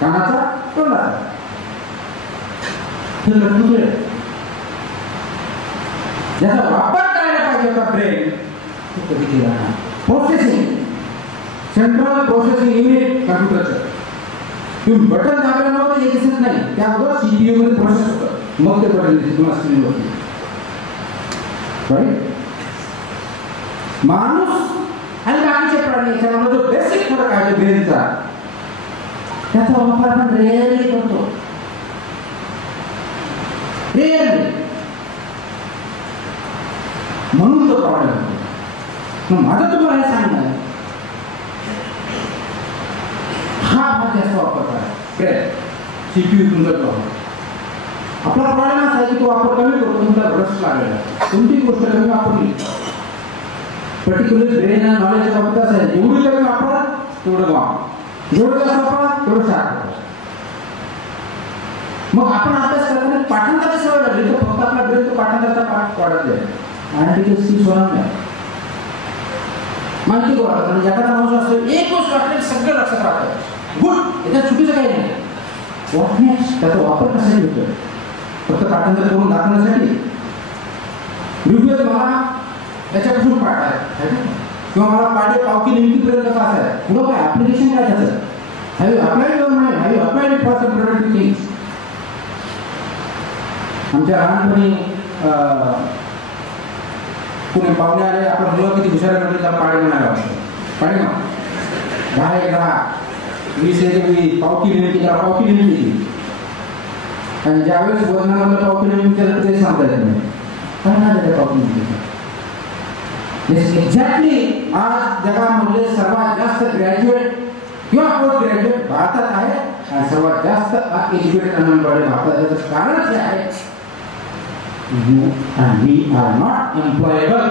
कानाचा, तोंडाचा. हे लक्षात ज्याचा वापर करायला पाहिजे होता ब्रेन तो कधी केला नाही. प्रोसेसिंग सेंट्रल प्रोसेसिंग युनिट कम्प्युटरचं तुम्ही बटन दाबलं नव्हतं हे दिसत नाही. त्याबरोबर सीपीयू मध्ये प्रोसेस होतं मग ते बटन दिसत तुम्हाला स्क्रीनवरती. राईट. माणूस आणि बाकीचे प्राणी याच्यामध्ये जो बेसिक फरक आहे ब्रेनचा त्याचा वापर आपण रेअरली करतो. रेअरली. म्हणून तो प्रॉब्लेम होतो. मग माझं तुम्हाला हे सांगणं आहे हा भाग जास्त वापर करा. सीपीयू तुमचा प्रॉब्लेम. आपला प्रॉब्लेम असा आहे की तो वापर कमी करतो. तुमचा भ्रष्ट लागलेला कोणती गोष्ट कमी वापरली पर्टिक्युलर ब्रेन आणि नॉलेजच्या बाबतीत असं आहे जेवढी कमी वापरा तेवढं वापर जेवढं जास्त वापरा तेवढं शार्प. मग आपण अभ्यास करताना पाठांतराची सवय लागली तर फक्त आपला ब्रेन तो पाठांतराचा पाठ वाढत जाईल आणि तिथे सी होणार नाही. माहिती गोळा करताना एखादा माणूस असतो एक गोष्ट वाटली सगळं लक्षात राहतं गुड याच्यात चुकीचं काही नाही. व्हॉट नेक्स्ट त्याचा वापर कशासाठी होतो? फक्त पाठांतर करून दाखवण्यासाठी. रिव्ह्यू मला त्याच्यापासून पाठ आहे किंवा मला पाडे पावकी नेमकीपर्यंत कसं आहे पुढं काय ॲप्लिकेशन काय त्याचं Have you applied your mind? Have you applied it for some productive things? आमच्या लहानपणी कोणी पाहुणे आले, आपलं मुलं किती हुशार म्हणजे त्याला पाणी म्हणायला पाणी ना 10 20 20 पावकी लिहिली त्याला पावकी लिहिली. आणि ज्यावेळेस वजनाला पावकी लिहिली त्याला ते सांगता येत नाही काय नाही त्या पावकी लिहिली. एक्झॅक्टली आज जगामध्ये सर्वात जास्त ग्रॅज्युएट किंवा पोस्ट ग्रॅज्युएट भारतात आहे आणि सर्वात जास्त एज्युकेटेड अनएम्प्लॉयड भारतात आहे. त्याचं कारण जे आहे you and we are not employable.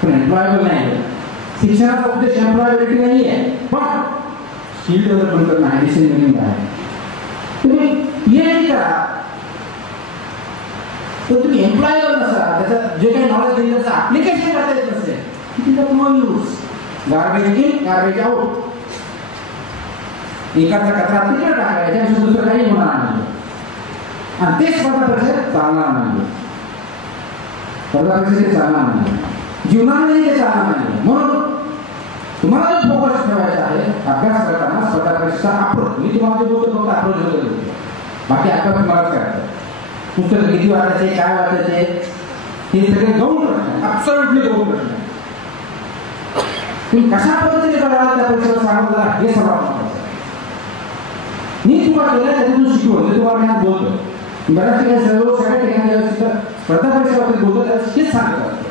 पण employable नाही. शिक्षणाचा उद्देश employability नाही आहे, पण स्किल डेव्हलपमेंट करणं आहे, डिसिजन मेकिंग आहे. तुम्ही PhD करा तर तुम्ही एम्प्लॉयबल नसा, त्याचं जे काही नॉलेज दिलं त्याचं ऍप्लिकेशन करता येत नसेल, तिथं no use. Garbage in garbage out. एखादा कचरा तिकडे टाकायचा, त्याच्यापासून दुसरं काही होणार नाही आणि ते स्पर्धा परीक्षेत चालणार नाही. स्पर्धा परीक्षेत चालणार नाही, जीवनामध्ये ते चालणार नाही. म्हणून तुम्हाला जो फोकस ठेवायचा आहे अभ्यास करताना स्पर्धा परीक्षेचा अप्रोच. मी तुम्हाला जे बोलतो फक्त अप्रोच होतो, बाकी अभ्यास तुम्हालाच करायचं. पुस्तक किती वाचायचे, काय वाचायचे, हे सगळे गौण प्रश्न, ॲब्सोल्युटली गौण प्रश्न. तुम्ही कशा पद्धतीने करायला त्या परीक्षेला सांगता हे सर्वात महत्त्वाचं. मी तुम्हाला केलं त्यातून शिकवलं, ते तुम्हाला मी बोलतो. बऱ्याच ठिकाणी सगळ्या ठिकाणी स्पर्धा परीक्षेबाबतीत बोलतो त्याला हेच सांगत असतो.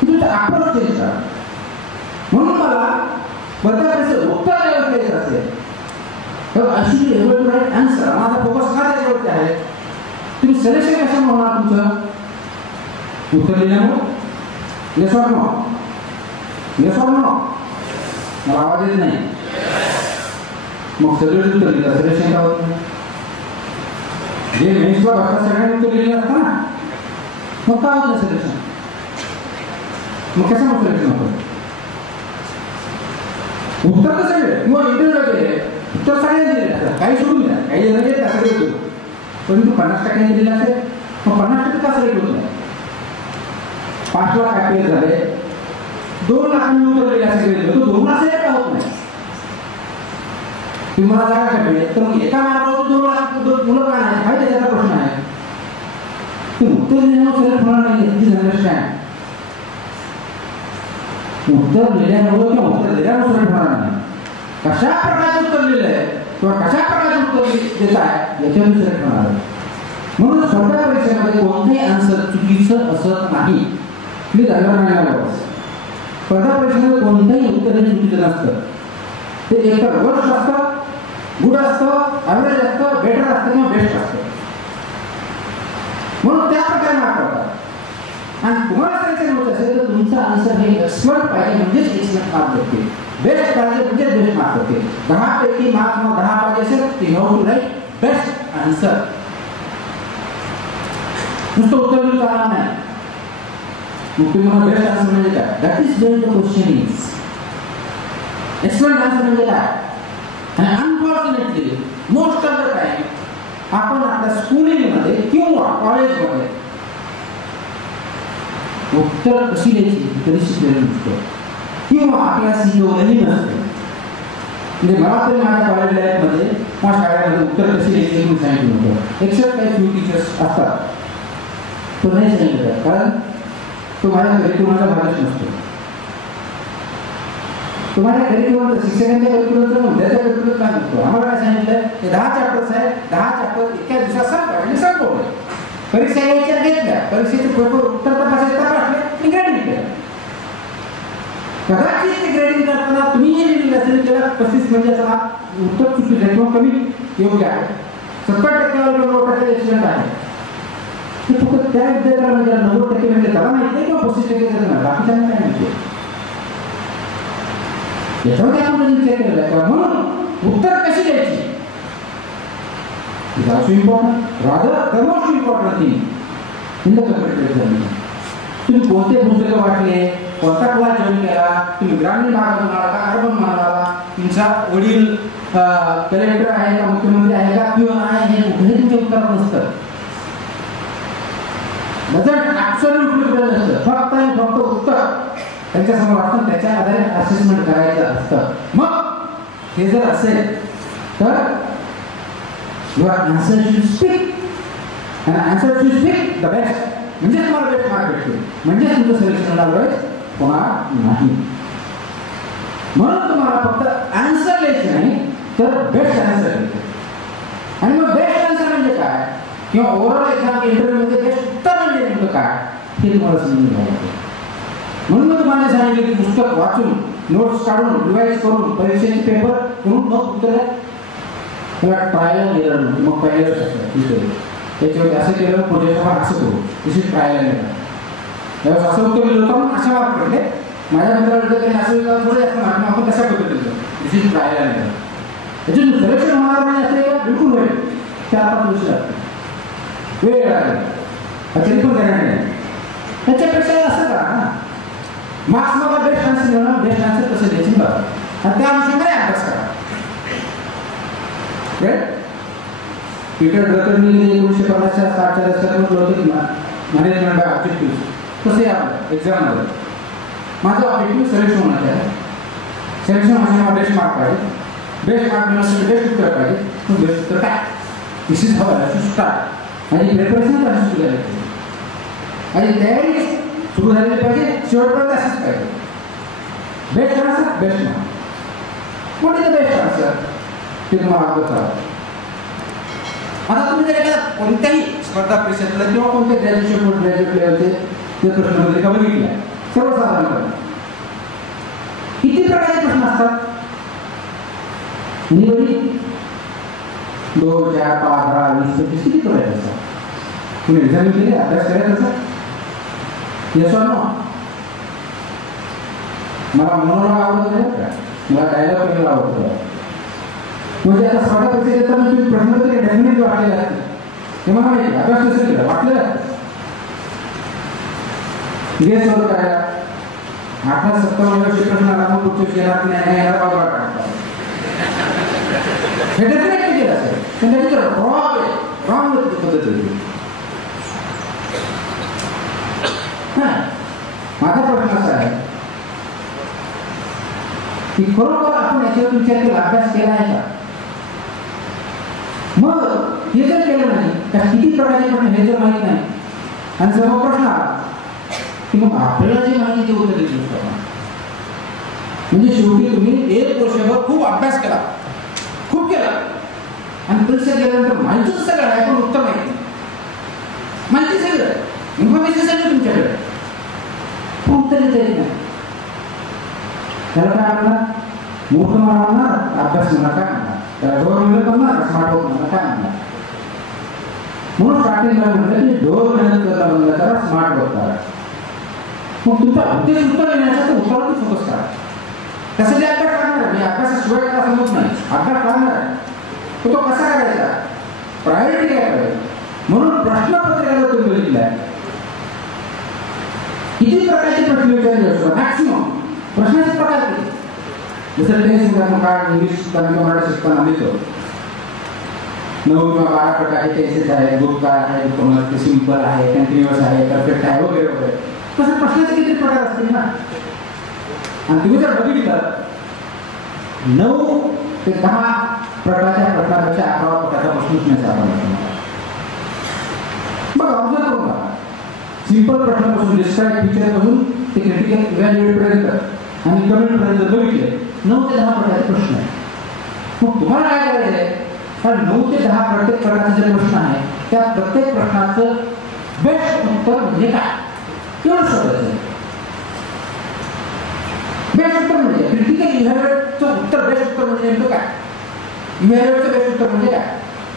तुमचं अप्रोच चेंज करा. म्हणून मला स्पर्धा परीक्षेत उत्तर द्यायला द्यायचं असेल तर अशी एवढं टू राईट आन्सर. माझा फोकस का त्याच्यावरती आहे. तुम्ही सिलेक्शन कशामुळे होणार तुमचं उत्तर लिहिल्यामुळे? Yes or no? Yes or no? मला आवाज येत नाही. मग सगळे उत्तर लिहिलं सिलेक्शन का होत नाही? जे मेन्सला बघता सगळ्यांनी उत्तर लिहिलं असतं ना, मग का होत नाही सिलेक्शन? मग कशामुळे सिलेक्शन होतं? उत्तर तर सगळे किंवा इंटरव्ह्यू वगैरे उत्तर सगळ्यांनी दिलेलं असतं. काही सोडून द्या, काही जण घेत सगळे होतो, परंतु 50% दिलेलं असेल मग 50% का सगळे होत नाही? 5 लाख ऍपियर झाले, 2 लाखांनी उत्तर दिले सगळे होतो, 2 लाख का होत नाही? तुम्हाला जागा कमी तर मग एका मार्गावर 2 लाख मुलं का नाही माहिती त्याचा प्रश्न आहे. तुम्ही उत्तर लिहिण्यावर सिलेक्ट होणार नाही. Please understand. उत्तर लिहिल्यामुळे किंवा उत्तर दिल्यामुळे सिलेक्ट होणार नाही. कशा प्रकारचे उत्तर लिहिलंय किंवा कशा प्रकारचे उत्तर देत आहे याच्यावर सिलेक्ट होणार आहे. म्हणून स्पर्धा परीक्षेमध्ये कोणतेही आन्सर चुकीचं असत नाही. Please understand. स्पर्धा परीक्षेमध्ये कोणतंही उत्तर हे चुकीचं नसतं. ते एकतर वर्स्ट असतं, गुड असतं, ॲव्हरेज असतं, बेटर असतं किंवा बेस्ट असतं. म्हणून त्या प्रकारे मार्क करतात. आणि तुम्हाला करायचं होत असेल तर तुमचं आन्सर हे एक्सपर्ट पाहिजे, म्हणजेच एक्सपर्ट मार्क देते. बेस्ट पाहिजे म्हणजेच बेस्ट मार्क देते. 10 पैकी मार्क 10 पाहिजे असेल तर you have to write best answer. नुसतं उत्तर देऊन चालणार नाही. मग तुम्ही मला बेस्ट आन्सर म्हणजे काय? That is where the question is. Expert answer म्हणजे काय? आणि unfortunately most of the time आपण आपल्या स्कूलिंगमध्ये किंवा कॉलेजमध्ये उत्तर कशी द्यायची कधी शिकलेलं नसतं किंवा आपल्याला शिकवलेली नसतं. म्हणजे मला तरी माझ्या कॉलेज लाईफमध्ये किंवा शाळेमध्ये उत्तर कशी द्यायची म्हणून सांगितलं नव्हतं. एक्सेप्ट काही फ्यू टीचर्स असतात, तो नाही सांगितलं कारण तो माझ्या करिक्युलमचा भागच नसतो. तुम्हाला करिक्युलम शिक्षकांच्या करिक्युलमचं विद्यार्थ्या करिक्युलम काय नसतो. आम्हाला काय सांगितलं ते 10 चॅप्टर्स आहेत, 10 चॅप्टर इतक्या दिवसात संपवले. परीक्षा यायच्या घेतल्या, परीक्षेचे पेपर उत्तर तपासायचे तपासले, ग्रेडिंग केलं. कदाचित ते ग्रेडिंग करताना तुम्ही जे लिहिलं असेल त्याला 35 म्हणजे असा उत्तर चुकीचं आहे किंवा कमी योग्य आहे. 70% 90% एक्सिडेंट आहे. ते फक्त त्या विद्यार्थ्याला म्हणजे 90% म्हणजे त्याला माहिती आहे किंवा 35% नाही, बाकीच्यांना काय माहिती आहे याच्यावर आपण विचार केलेला आहे. म्हणून उत्तर कशी द्यायची is also important. Rather, the most important thing in the competitive exam. तुम्ही कोणते पुस्तकं वाचले, कोणता क्लास जॉईन केला, तुम्ही ग्रामीण भागातून आला का अर्बन भागात आला, तुमचा वडील कलेक्टर आहे का मुख्यमंत्री आहे का किंवा आहे हे कुठेही तुमच्या उत्तरात नसतं. डझंट ॲब्सोल्युटली बदल नसतं. फक्त आणि फक्त उत्तर त्यांच्यासमोर असतं, त्याच्या आधारे असेसमेंट करायचं असतं. मग हे जर असेल तर your answer should speak and answer should speak the best, म्हणजे तुम्हाला बेस्ट मार्क भेटतील, म्हणजे तुमचं सिलेक्शनला वेळ होणार नाही. म्हणून तुम्हाला फक्त आन्सर लिहायचं नाही तर बेस्ट आन्सर लिहायचं. आणि मग बेस्ट आन्सर म्हणजे काय किंवा ओव्हरऑल एक्झाम इंटरव्ह्यूमध्ये बेस्ट उत्तर म्हणजे नेमकं काय हे तुम्हाला समजून घ्यावं लागेल. म्हणून मी तुम्हाला सांगितलं की पुस्तक वाचून नोट्स काढून रिवाइज करून परीक्षेचे पेपर करून मग उत्तर किंवा ट्रायल एरर मग पहिलं असतं त्याच्यावर असं केलं प्रोजेक्ट असं करू दिस इज ट्रायल एरर. त्यावेळेस असं उत्तर दिलं होतं म्हणून अशा मार्क पडले. माझ्या मित्राला त्यांनी असं थोडं जास्त मार्क आपण कशा पद्धतीचं दिस इज ट्रायल एरर. त्याच्यातून सिलेक्शन होणार नाही असं बिलकुल होईल. 4-5 वर्ष लागतात, वेळ लागेल, तरी पण करणार नाही. त्याच्यापेक्षा असं करा ना, मार्क्स मला बेस्ट आन्सर मिळणार, बेस्ट आन्सर कसं द्यायचं बघा आणि त्या अनुषंगाने अभ्यास करा. पीटर ड्रकरनी 1950च्या 60च्या दशकात म्हटलं होतं की मॅनेजमेंट बाय ऑब्जेक्टिव्ह तसे आपलं एक्झाममध्ये माझं ऑब्जेक्टिव्ह सिलेक्शन होणार आहे. सिलेक्शन होण्यासाठी बेस्ट मार्क पाहिजे, बेस्ट मार्क मिळण्यासाठी बेस्ट उत्तर पाहिजे. पण बेस्ट उत्तर काय this is how I should start. माझी प्रिपरेशन कशी सुरू झाली पाहिजे, माझी तयारी सुरू झालेली पाहिजे, शेवटपर्यंत असंच पाहिजे. Best answer best mark. What is the best answer ते तुम्हाला अवगत करावं. आता तुम्ही जर एखाद्या कोणत्याही स्पर्धा परीक्षेतला किंवा कोणत्या ग्रॅज्युएशन पोस्ट ग्रॅज्युएट लेवलचे ते प्रश्नपत्रिका बघितल्या सर्वसाधारणपणे किती प्रकारचे प्रश्न असतात. निवडी 2, 4, 5, 10, 20, 25 किती प्रकारचे असतात. तुम्ही एक्झाम केली अभ्यास करायचा असा येस ऑर नो. मला मोनोलॉग आवडत नाही का, मला डायलॉग पेपर आवडतो. म्हणजे आता स्पर्धा परीक्षेत येताना तुम्ही प्रश्नपत्रिका डेफिनेटली वाटलेले असते ते मला माहिती. अभ्यास कसं केला वाटलेलं गेस होतं काय 18-57 वर्षी प्रश्न आला मग पुढच्या येणार नाही याला बाबा टाकतात हे डेफिनेटली केलं असेल. पण त्याची रॉंग पद्धत होती. माझा प्रश्न असा आहे की खरोखर आपण याच्यावर विचार केला, अभ्यास केला आहे का. मग हे जर केलं नाही तर किती प्रकारचे प्रश्न हे जर माहीत नाही आणि सर्व प्रश्न आला की मग आपल्याला जे माहिती ते उत्तर देऊ शकतो. म्हणजे शेवटी तुम्ही एक वर्षभर खूप अभ्यास केला, खूप केला आणि परीक्षा गेल्यानंतर माहितीच सगळं आहे पण उत्तर माहिती माहिती सगळं इन्फॉर्मेशन सगळं तुमच्याकडे पण उत्तर देता येत नाही. त्याला काय म्हणणार मूर्ख म्हणणार, अभ्यास म्हणणार काय म्हणणार, त्याला डोर मेहनत करणार, स्मार्ट वर्क म्हणणार काय म्हणणार. म्हणून स्टार्टिंगला म्हटलं की डोर मेहनत करता बंद करा, स्मार्ट वर्क करा. मग तुमचा उद्देश उत्तर येण्याचा तर उत्तरावरती फोकस करा. त्यासाठी अभ्यास करणार आहे, अभ्यासाशिवाय त्याला समजत नाही. अभ्यास करणार आहे तो कसा करायचा, प्रायोरिटी काय करायची. म्हणून प्रश्नपत्रिका तुम्ही बघितलाय किती प्रकारचे प्रश्न विचारले असतो. मॅक्सिमम प्रश्नाचे प्रकार किती. जसं टेन्स काय इंग्लिश शिकताना किंवा मराठी शिकताना लिहितो 9 किंवा 12 प्रकारचे टेन्सेस आहे. भूतकाळ आहे, भूतकाळ सिंपल आहे, कंटिन्युअस आहे, परफेक्ट आहे वगैरे वगैरे. तसं प्रश्नाचे किती प्रकार असतील ना. आणि तुम्ही जर बघितलं 9 ते 10 प्रकारच्या प्रश्नापेक्षा 11 प्रकारचा प्रश्न विचारण्याचा आपण बघा ऑब्झर्व करून बघा. सिंपल प्रश्नापासून डिस्क्राईब फीचरपासून ते क्रिटिकल इव्हॅल्युएटपर्यंत आणि कमेंटपर्यंत बघितले 9 ते 10 प्रकारचे प्रश्न आहेत. मग तुम्हाला काय करायचं आहे, कारण 9 ते 10 प्रत्येक प्रकारचे जे प्रश्न आहे त्या प्रत्येक प्रश्नाचं बेस्ट उत्तर म्हणजे काय एवढं शोधायचं. बेस्ट उत्तर म्हणजे क्रिटिकल इव्हॅल्युएटचं उत्तर बेस्ट उत्तर म्हणजे नेमकं काय, इव्हॅल्युएटचं बेस्ट उत्तर म्हणजे काय,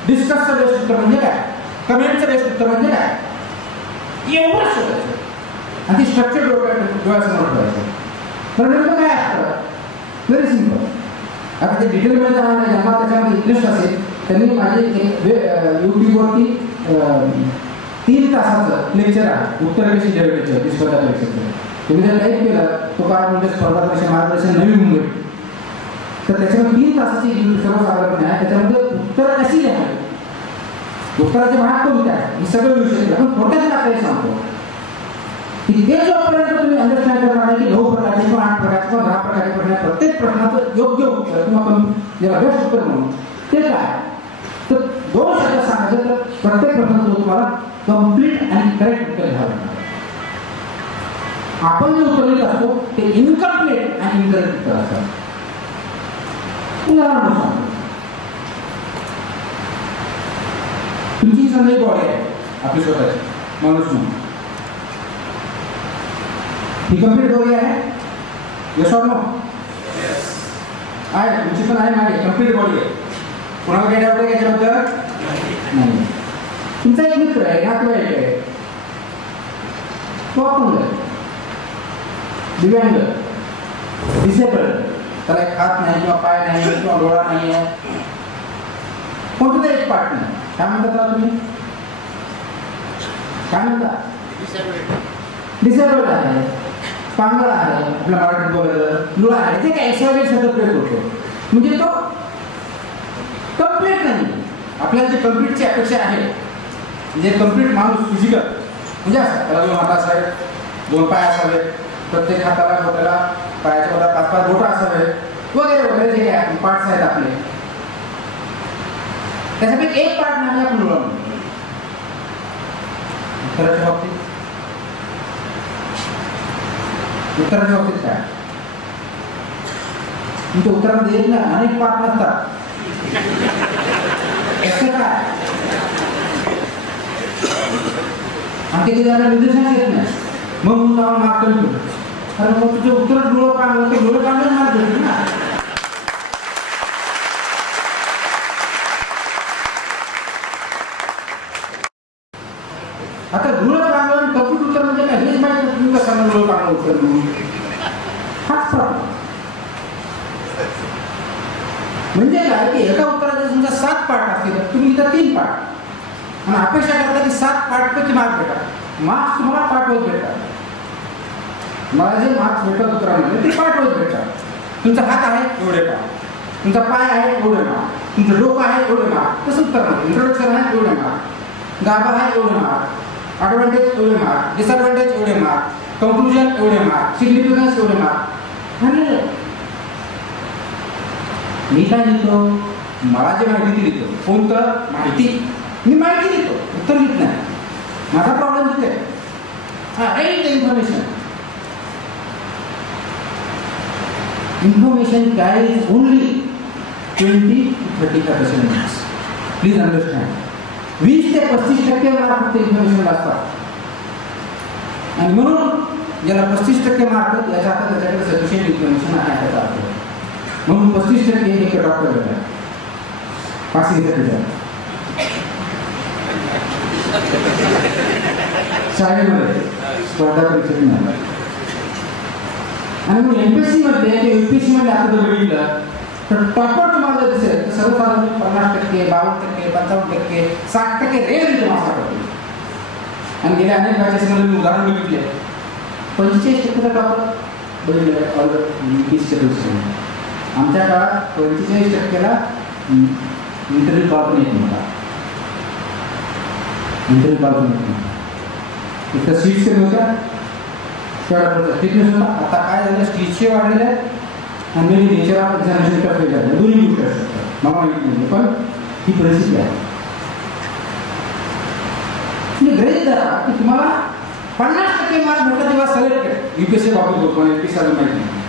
डिस्कसचं बेस्ट उत्तर म्हणजे काय, कमेंटचं बेस्ट उत्तर म्हणजे काय, एवढं शोधायचं. आणि ती स्ट्रक्चर डोळ्यासमोर ठेवायचं. तर नेमकं काय असतं, व्हेरी सिम्पल. आता ते डिटेलमध्ये जाणार ज्यांना त्याच्यामध्ये इंटरेस्ट असेल त्यांनी माझे यूट्यूबवरती 3 तासाचं लेक्चर आहे उत्तर कशी द्यायचं स्पर्धा परीक्षेचं. तुम्ही जर टाईप केलं तो काय म्हणजे स्पर्धा परीक्षा मार्गदर्शन नवी मुंबई, तर त्याच्यामध्ये 3 तासाची सर्वसाधारणपणे आहे. त्याच्यामध्ये उत्तर कशी द्यावी, उत्तराचे भाग कोणते आहे हे सगळं विषय आपण थोड्याच आपल्याला सांगतो की ते जोपर्यंत तुम्ही अंडरस्टँड करणार आहे की 9 प्रकारचे किंवा 8 प्रकारचे किंवा 10 प्रकारचे प्रश्न आहेत, प्रत्येक प्रश्नाचं योग्य उत्तर किंवा ज्याला बेस्ट उत्तर म्हणून ते काय, तर 2 शब्द सांगायचे तर प्रत्येक प्रश्नाचं तुम्हाला कम्प्लीट आणि करेक्ट उत्तर घ्यावं लागणार. आपण जे उत्तर देत असतो ते इनकम्प्लीट आणि इनकरेक्ट उत्तर असतात. उदाहरण सांगतो, तुमची समजा बॉडी आहे आपली स्वतःची माणूस म्हणून, ही कम्प्लीट बॉडी आहे, यस ऑर नो? आहे, तुमची पण आहे, माझी कम्प्लीट बॉडी आहे. कोणाला काही डाऊट आहे याच्याबद्दल? नाही. तुमचा एक मित्र आहे, नातेवाईक आहे, तो अपंग आहे, दिव्यांग, डिसेबल्ड, त्याला एक हात नाही किंवा पाय नाही किंवा डोळा नाही आहे, कोणतं तरी एक पार्ट नाही. काय म्हणतात त्याला तुम्ही? काय म्हणता? डिसेबल्ड आहे, पांगळा आहे, आपल्या मराठीत बोलायचं लुळा आहे, ते काय SYZ शब्द प्रयोग होतो. म्हणजे तो कम्प्लीट नाही. आपल्याला जे कम्प्लीटची अपेक्षा आहे, म्हणजे कम्प्लीट माणूस फिजिकल म्हणजे असं, त्याला 2 हात असावे, 2 पाय असावे, प्रत्येक हाताला बोटाला पायाच्या बोटाला 5-5 बोटं असावे वगैरे वगैरे जे काही पार्ट्स आहेत आपले, त्याच्यापैकी एक पार्ट नाही आपण लुळा म्हणतो. उत्तराच्या बाबतीत काय? तुमच्या उत्तरामध्ये येत ना अनेक पार्ट नसतात. काय आणि ते त्याला निर्देशन येत नाही, मग जाऊन मार्क कमी होतो. अरे मग तुझं उत्तर डोळं काढलं ते डोळं काढलं मार्क भेटतो ना. आता डोळं काढलं कम्प्लीट उत्तर म्हणजे काय हेच माहिती नाही. तुम्ही कसं डोळं काढलं उत्तर म्हणून हाच प्रॉब्लेम. म्हणजे काय की एका उत्तराचे समजा 7 पार्ट असतील, तुम्ही इथं 3 पार्ट आणि अपेक्षा करता की 7 पार्टपैकी मार्क भेटतात. मार्क्स तुम्हाला पार्टवर भेटतात. मला जे मार्क्स भेटतात उत्तरामध्ये ते पार्टवर भेटतात. तुमचा हात आहे एवढे मार्क, तुमचा पाय आहे एवढे मार्क, तुमचं डोकं आहे एवढे मार्क. तसं उत्तर नाही. इंट्रोडक्शन आहे एवढे मार्क, गाभा आहे एवढे मार्क, ॲडव्हान्टेज एवढे मार्क, डिसएडव्हान्टेज एवढे मार्क, कंक्लुजन एवढे मार्क, सिग्निफिकन्स एवढे मार्क. मी काय लिहितो? मला जे माहिती ती लिहितो. कोणतं? माहिती. मी माहिती लिहितो, उत्तर लिहित नाही. माझा प्रॉब्लेम तिथे information. Information carries only 20-35% marks. Please understand. 20 ते 35% मार्क फक्त इन्फॉर्मेशन असतात. आणि म्हणून ज्याला 35% मार्क याच्या आता त्याच्याकडे सफिशियंट इन्फॉर्मेशन आहे त्याचा अर्थ. म्हणून 35% हे एक डॉक्टर भेटला पासिंगसाठी जा शाळेमध्ये स्पर्धा परीक्षेत नाही. आणि मग MPSC मध्ये UPSC मध्ये आता जर बघितलं तर टॉपर तुम्हाला दिसेल सर्वसाधारण 50%, 52%, 55%, 60% रेअर तुम्हाला सापडतो. आणि गेल्या अनेक बॅचेसमध्ये मी उदाहरण बघितले 45% टॉपर बघितलं UPSC परीक्षेमध्ये. आमच्या काळात 45%ला इंटरव्ह्यू कॉल येत नव्हता. इंटरव्ह्यू कॉल येत नव्हता. इथं सीट्स कमी होत्या, तेवढा स्टिकनेस होता. आता काय झालं, स्टिचचे वाढलेले आहेत आणि नेचर ऑफ एक्झामिनेशन टफ झालं. दोन्ही गोष्टी असतात, मला माहिती नाही, पण ही परिस्थिती आहे. तुम्ही गृहीत धरा की तुम्हाला 50% मार्क भेटला तेव्हा सिलेक्टेड UPSC बाबत होतो आणि MPSC माहिती नाही.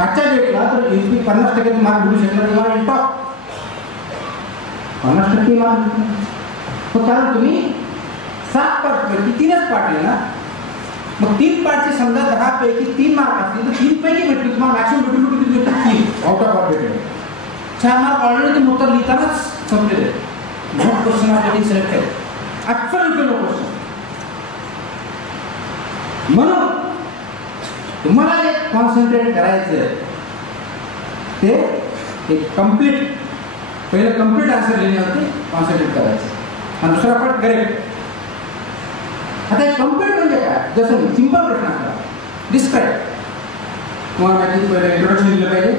आजच्या डेटला तर 50% मार्क भेटू शकला तेव्हा टॉप 50% मार्क. कारण तुम्ही 7 पार्टपैकी 3च पार्ट आहे ना. मग 3 पार्टचे समजा 10 पैकी 3 मार्क असतील तर 3 पैकी भेटले तुम्हाला. मॅक्सिमम भेटून 3 आउट ऑफ पार्ट भेटले. 4 मार्क ऑलरेडी तुम्ही उत्तर लिहितानाच संपलेले. Not question of getting selected, absolutely no question. म्हणून तुम्हाला जे कॉन्सन्ट्रेट करायचं ते एक कम्प्लीट, पहिलं कम्प्लीट आन्सर लिहिण्यावरती कॉन्सन्ट्रेट करायचं आणि दुसरा पार्ट करेक्ट. आता एक कम्प्लीट म्हणजे काय? जसं सिंपल प्रश्न असला डिस्क्राईब. तुम्हाला माहिती पहिलं इंट्रोडक्शन दिलं पाहिजे,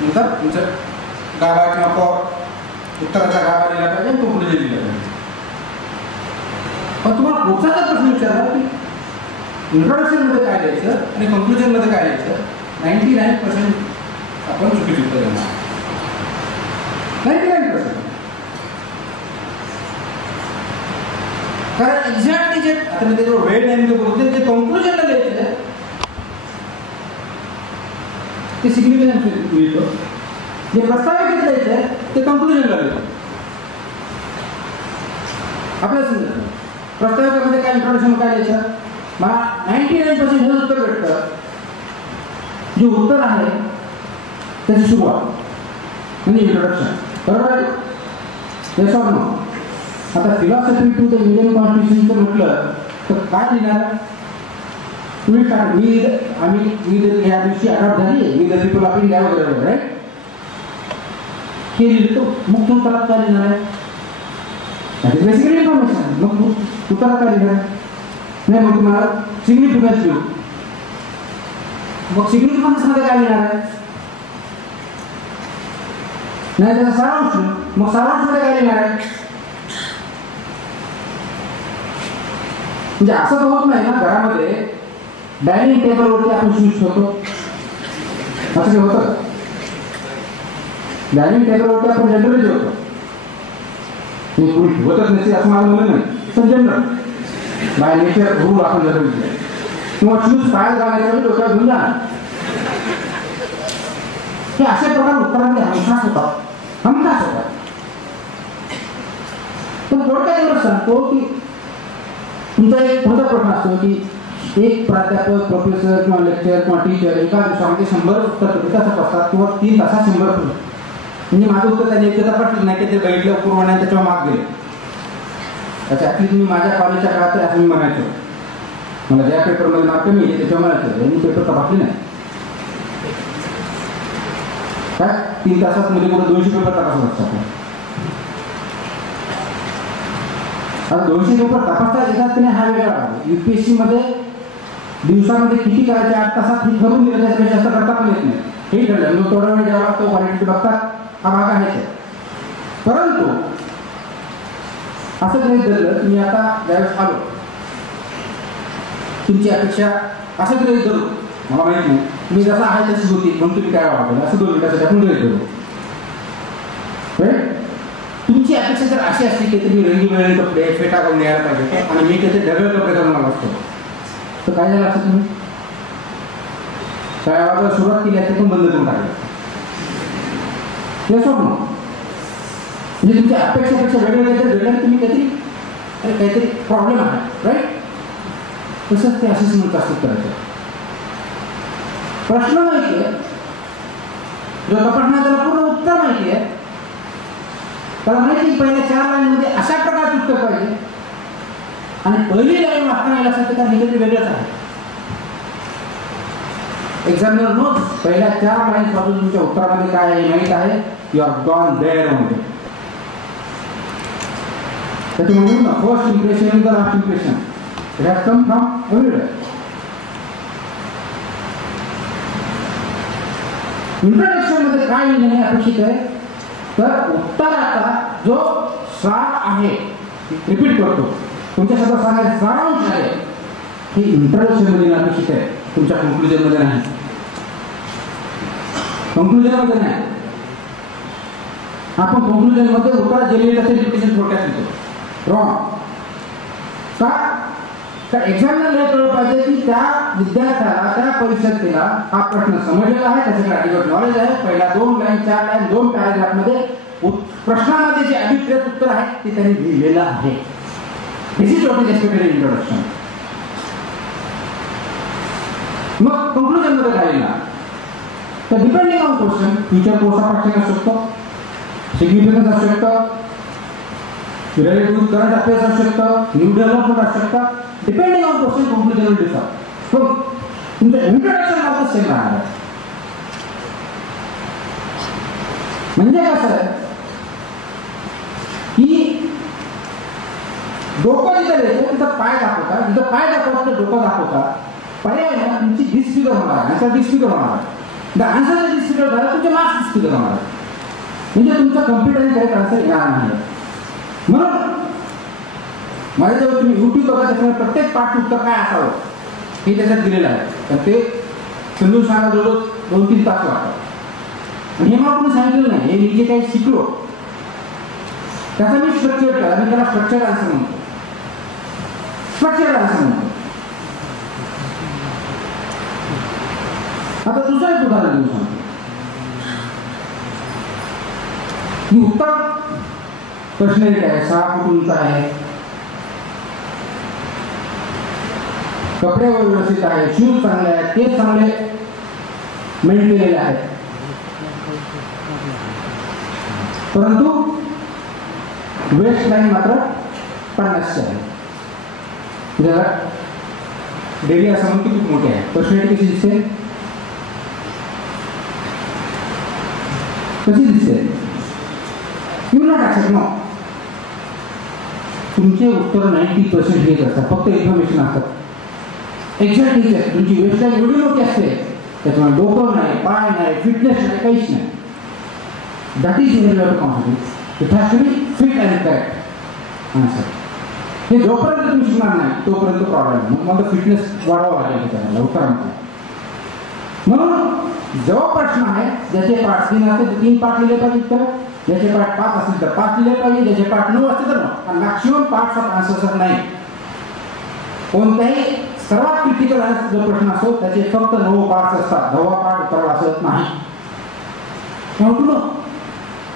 नंतर तुमचं गाभा किंवा पॉवर उत्तराचा गाभा लिहिला पाहिजे आणि तो पुढे लिहिला पाहिजे. पण तुम्हाला पुढचा जर प्रश्न विचारला की इंट्रोडक्शनमध्ये काय द्यायचं आणि कन्क्लुजनमध्ये काय द्यायचं 99% आपण चुकीची उत्तर देणार. 99%. कारण एक्झॅक्टली जे आता मी त्याच्यावर वेळ नाही बोलते जे कन्क्लुजनला द्यायचं ते सिग्निफिकन्स मिळतं. जे प्रस्तावित द्यायचं ते कन्क्लुजनला देतं. आपल्याला समजा प्रस्ताविकामध्ये काय इंट्रोडक्शन काय द्यायचं मला 99% हे उत्तर भेटतं. जे उत्तर आहे त्याची सुरुवात म्हणजे इंट्रोडक्शन. बरोबर आहे? Yes or no? आता फिलॉसॉफी टू द इंडियन कॉन्स्टिट्यूशनचं म्हटलं तर काय लिहिणार? तुम्ही आम्ही या दिवशी अडॉप्ट झाली with the people of India वगैरे राईट हे लिहिलं तर मुख्य उत्तरात काय लिहिणार आहे? Basically information. मग उत्तरात काय लिहिणार नाही? मग तुम्हाला सिग्निफिकन्स देऊ. मग सिग्निफिकन्स मध्ये काय लिहिणार आहे? नाही त्याचा सारांश. मग सारांश मध्ये काय लिहिणार आहे? म्हणजे असं तर होत नाही ना घरामध्ये डायनिंग टेबलवरती आपण शूज ठेवतो. असं काही होतं? डायनिंग टेबलवरती आपण जनरली ठेवतो. मी कुणी ठेवतच नसेल असं मला म्हणत नाही, पण जनरल बाय नेचर रूल आपण जनरली किंवा शूज पायात घालायच्या डोक्यात घेऊन जाणार. हे असे प्रकार उत्तरामध्ये हमखास होतात. पण थोडक्यात एवढं सांगतो की तुमचा एक मोठा प्रश्न असतो की एक प्राध्यापक प्रोफेसर किंवा लेक्चर किंवा टीचर एका दिवसामध्ये 100 उत्तर तासात असतात किंवा 3 तासात 100 म्हणजे माझं उत्तर त्यांनी एकदा पटलं नाही की ते बघितलं पूर्वाने त्याच्यावर मार्क गेले. त्याच्यातली तुम्ही माझ्या कॉलेजच्या काळात असं मी म्हणायचो मला ज्या पेपरमध्ये मार्क कमी येते त्याच्यावर म्हणायचं यांनी पेपर तपासले नाही काय 3 तासात मध्ये कुठं 200 पेपर तपासत असतात. आता 200 पेपर तपासता येतात की नाही हा वेगळा आहे. UPSC मध्ये दिवसामध्ये किती करायचे 8 तासात हे ठरवून दिलं त्याच्यापेक्षा जास्त करता पण येत नाही. हे ठरलं मग थोडा वेळ द्यावा लागतो क्वालिटी बघतात हा भाग आहे. परंतु असं गृहीत धरलं मी आता ज्यावेळेस आलो तुमची अपेक्षा असं गृहीत धरू मला माहित नाही मी जसं आहे तशी होती म्हणून तुम्ही काय वाटलं असं 2 मिनिटासाठी आपण गृहीत धरू. तुमची अपेक्षा जर अशी असते की तुम्ही रंगीबेरंगी कपडे फेटा करून यायला पाहिजे आणि मी तिथे ढगळ कपडे करून आलो असतो तर काय झालं असं तुम्ही काय आवाजाला सुरुवात केली असते पण बंद करून टाकलं. म्हणजे तुमच्या अपेक्षापेक्षा वेगळं तुम्ही काहीतरी प्रॉब्लेम आहे राईट. तसंच ते असेच म्हणत असतात करायचं. प्रश्न माहिती आहे जो प्रश्न त्याला पूर्ण उत्तर माहिती आहे त्याला माहिती पहिल्या 4 लाईनमध्ये अशा प्रकारचं उत्तर पाहिजे आणि पहिली लाईन वाचता नाही लक्षात तर हे काहीतरी वेगळंच आहे. एक्झामिनर नोट्स पहिल्या 4 लाईन पासून तुमच्या उत्तरामध्ये काय आहे माहित आहे यू आर गॉन देअर मध्ये. त्याच्यामुळे ना first impression the last impression it has come from everywhere. Introduction मध्ये काय लिहिणे अपेक्षित आहे तर उत्तराचा जो सार आहे रिपीट करतो तुमच्यासोबत सांगायचं सारांश आहे हे इंट्रोडक्शन मध्ये अपेक्षित आहे तुमच्या कन्क्लुजन मध्ये नाही. कन्क्लुजन मध्ये नाही आपण कन्क्लुजन मध्ये उत्तरात जे लिहिलं असेल रिपिटेशन थोडक्यात लिहितो रॉंग का तर एक्झामिनर हे कळलं पाहिजे की त्या विद्यार्थ्याला त्या परीक्षेला हा प्रश्न समजलेला आहे त्याच्याकडे ॲडिक्वेट नॉलेज आहे. पहिल्या 2 लाईन 4 लाईन 2 पॅराग्राफमध्ये प्रश्नामध्ये जे अभिप्रेत उत्तर आहे ते त्यांनी लिहिलेलं आहे. This is what is expected in introduction. मग कन्क्लुजन मध्ये काय लिहिणार तर depending on question future course of action असू शकतो सिग्निफिकन्स असू शकतं रिलेटिव्ह करंट अफेअर्स असू शकतं न्यू डेव्हलपमेंट असू शकतं depending on question conclusion will differ. पण तुमचं इंट्रोडक्शन मात्र सेम राहणार आहे. म्हणजे कसं आहे की डोकं जिथं द्यायचं तिथं पाय दाखवता जिथं पाय दाखवता तिथं डोकं दाखवता पर्याय ना तुमची डिस्फिगर होणार आहे आन्सर डिस्फिगर होणार आहे. आन्सर जर डिस्फिगर झाला तुमचे मार्क्स डिस्फिगर होणार आहे म्हणजे तुमचा कम्प्युटरने करेक्ट आन्सर येणार नाही. म्हणून माझ्याजवळ तुम्ही YouTube बघत असल्यामुळे प्रत्येक पाठ उत्तर काय असावं हे त्याच्यात दिलेलं आहे. तर ते समजून सांगा जवळ 2-3 तास लागतात. आणि हे मला कोणी सांगितलं नाही, हे मी जे काही शिकलो त्याचा मी स्ट्रक्चर केला आणि त्याला स्ट्रक्चर आन्सर म्हणतो. स्ट्रक्चर आन्सर म्हणतो. आता दुसरं एक उदाहरण देऊ सांगतो. ही उत्तर प्रश्न एक आहे, 6 फूट उंच आहे, कपडे व्यवस्थित आहे, शूज चांगले आहेत, ते चांगले मेंटेन केलेले आहेत, परंतु वेस्ट लाईन मात्र 50 आहे. जरा डेली असं म्हणून खूप मोठे आहे. पर्सेंटेज कशी दिसते? कशी दिसते? You not accept. नो, तुमचे उत्तर 90% हेच असतात, फक्त इन्फॉर्मेशन असतात. एक्झॅक्ट हेच आहे. तुमची वेबसाईट एवढी मोठी असते, त्याच्यामुळे डोकं नाही, पाय नाही, फिटनेस नाही, काहीच नाही. That is your confidence. It has to be fit and correct answer. हे जोपर्यंत तुम्ही शिकणार नाही तोपर्यंत प्रॉब्लेम. मग मला फिटनेस वाढवावं लागेल त्याला उत्तरामध्ये. म्हणून जेव्हा प्रश्न आहे ज्याचे पाठ 3 असते 3 पाठ लिहिले पाहिजे, तर ज्याचे पाठ 5 असतील तर 5 लिहिले पाहिजे, ज्याचे पाठ 9 असतील तर 9. आणि मॅक्सिमम 5 आन्सर नाही. कोणत्याही सर्वात क्रिटिकल जो प्रश्न असतो त्याचे फक्त 9 पार्ट्स असतात. 9वा पाठ उत्तराला असत नाही. म्हणून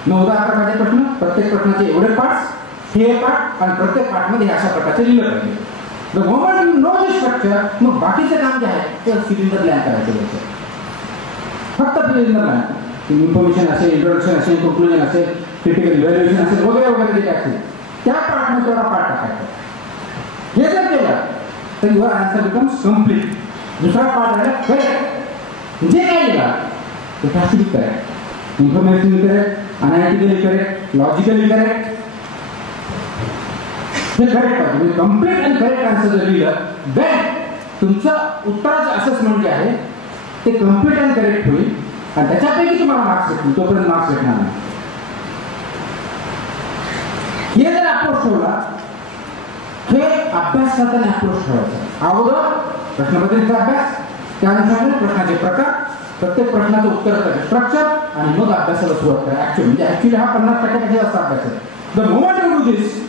9-10 प्रकारचे प्रश्न, प्रत्येक प्रश्नाचे एवढे पार्ट्स, हे पाठ, आणि प्रत्येक पाठमध्ये अशा प्रकारचे लिहिलं पाहिजे. The moment you know the structure, मग बाकीचं काम जे आहे ते सिलिंडर प्लॅन करायचं. फक्त सिलिंडर प्लॅन, इन्फॉर्मेशन असेल, इंट्रोडक्शन असेल, कंक्लुजन असेल, क्रिटिकल इव्हॅल्युएशन असेल, वगैरे वगैरे जे असेल त्या पार्टमध्ये तेवढा पाठ टाकायचा. हे जर केलं तर युअर आन्सर बिकम्स कम्प्लीट. दुसरा पार्ट आहे करेक्ट. जे काय लिहिला it has to be correct. Informationally correct, analytically correct, logically correct. हे करेक्ट पाहिजे. कम्प्लीट आणि करेक्ट आन्सर जर लिहिलं देन तुमचं उत्तराचं असेसमेंट जे आहे ते कम्प्लीट आणि करेक्ट होईल, आणि त्याच्यापैकी तुम्हाला मार्क्स भेटतील. तोपर्यंत मार्क्स भेटणार नाही. हे जर अप्रोच ठेवला, हे अभ्यास करताना अप्रोच ठेवायचा. अगोदर प्रश्नपत्रिकेचा अभ्यास, त्यानुसार प्रश्नाचे प्रकार, प्रत्येक प्रश्नाचं उत्तर स्ट्रक्चर, आणि मग अभ्यासाला सुरुवात करा. ऍक्च्युअली हा 50% अभ्यास आहे. The moment you do this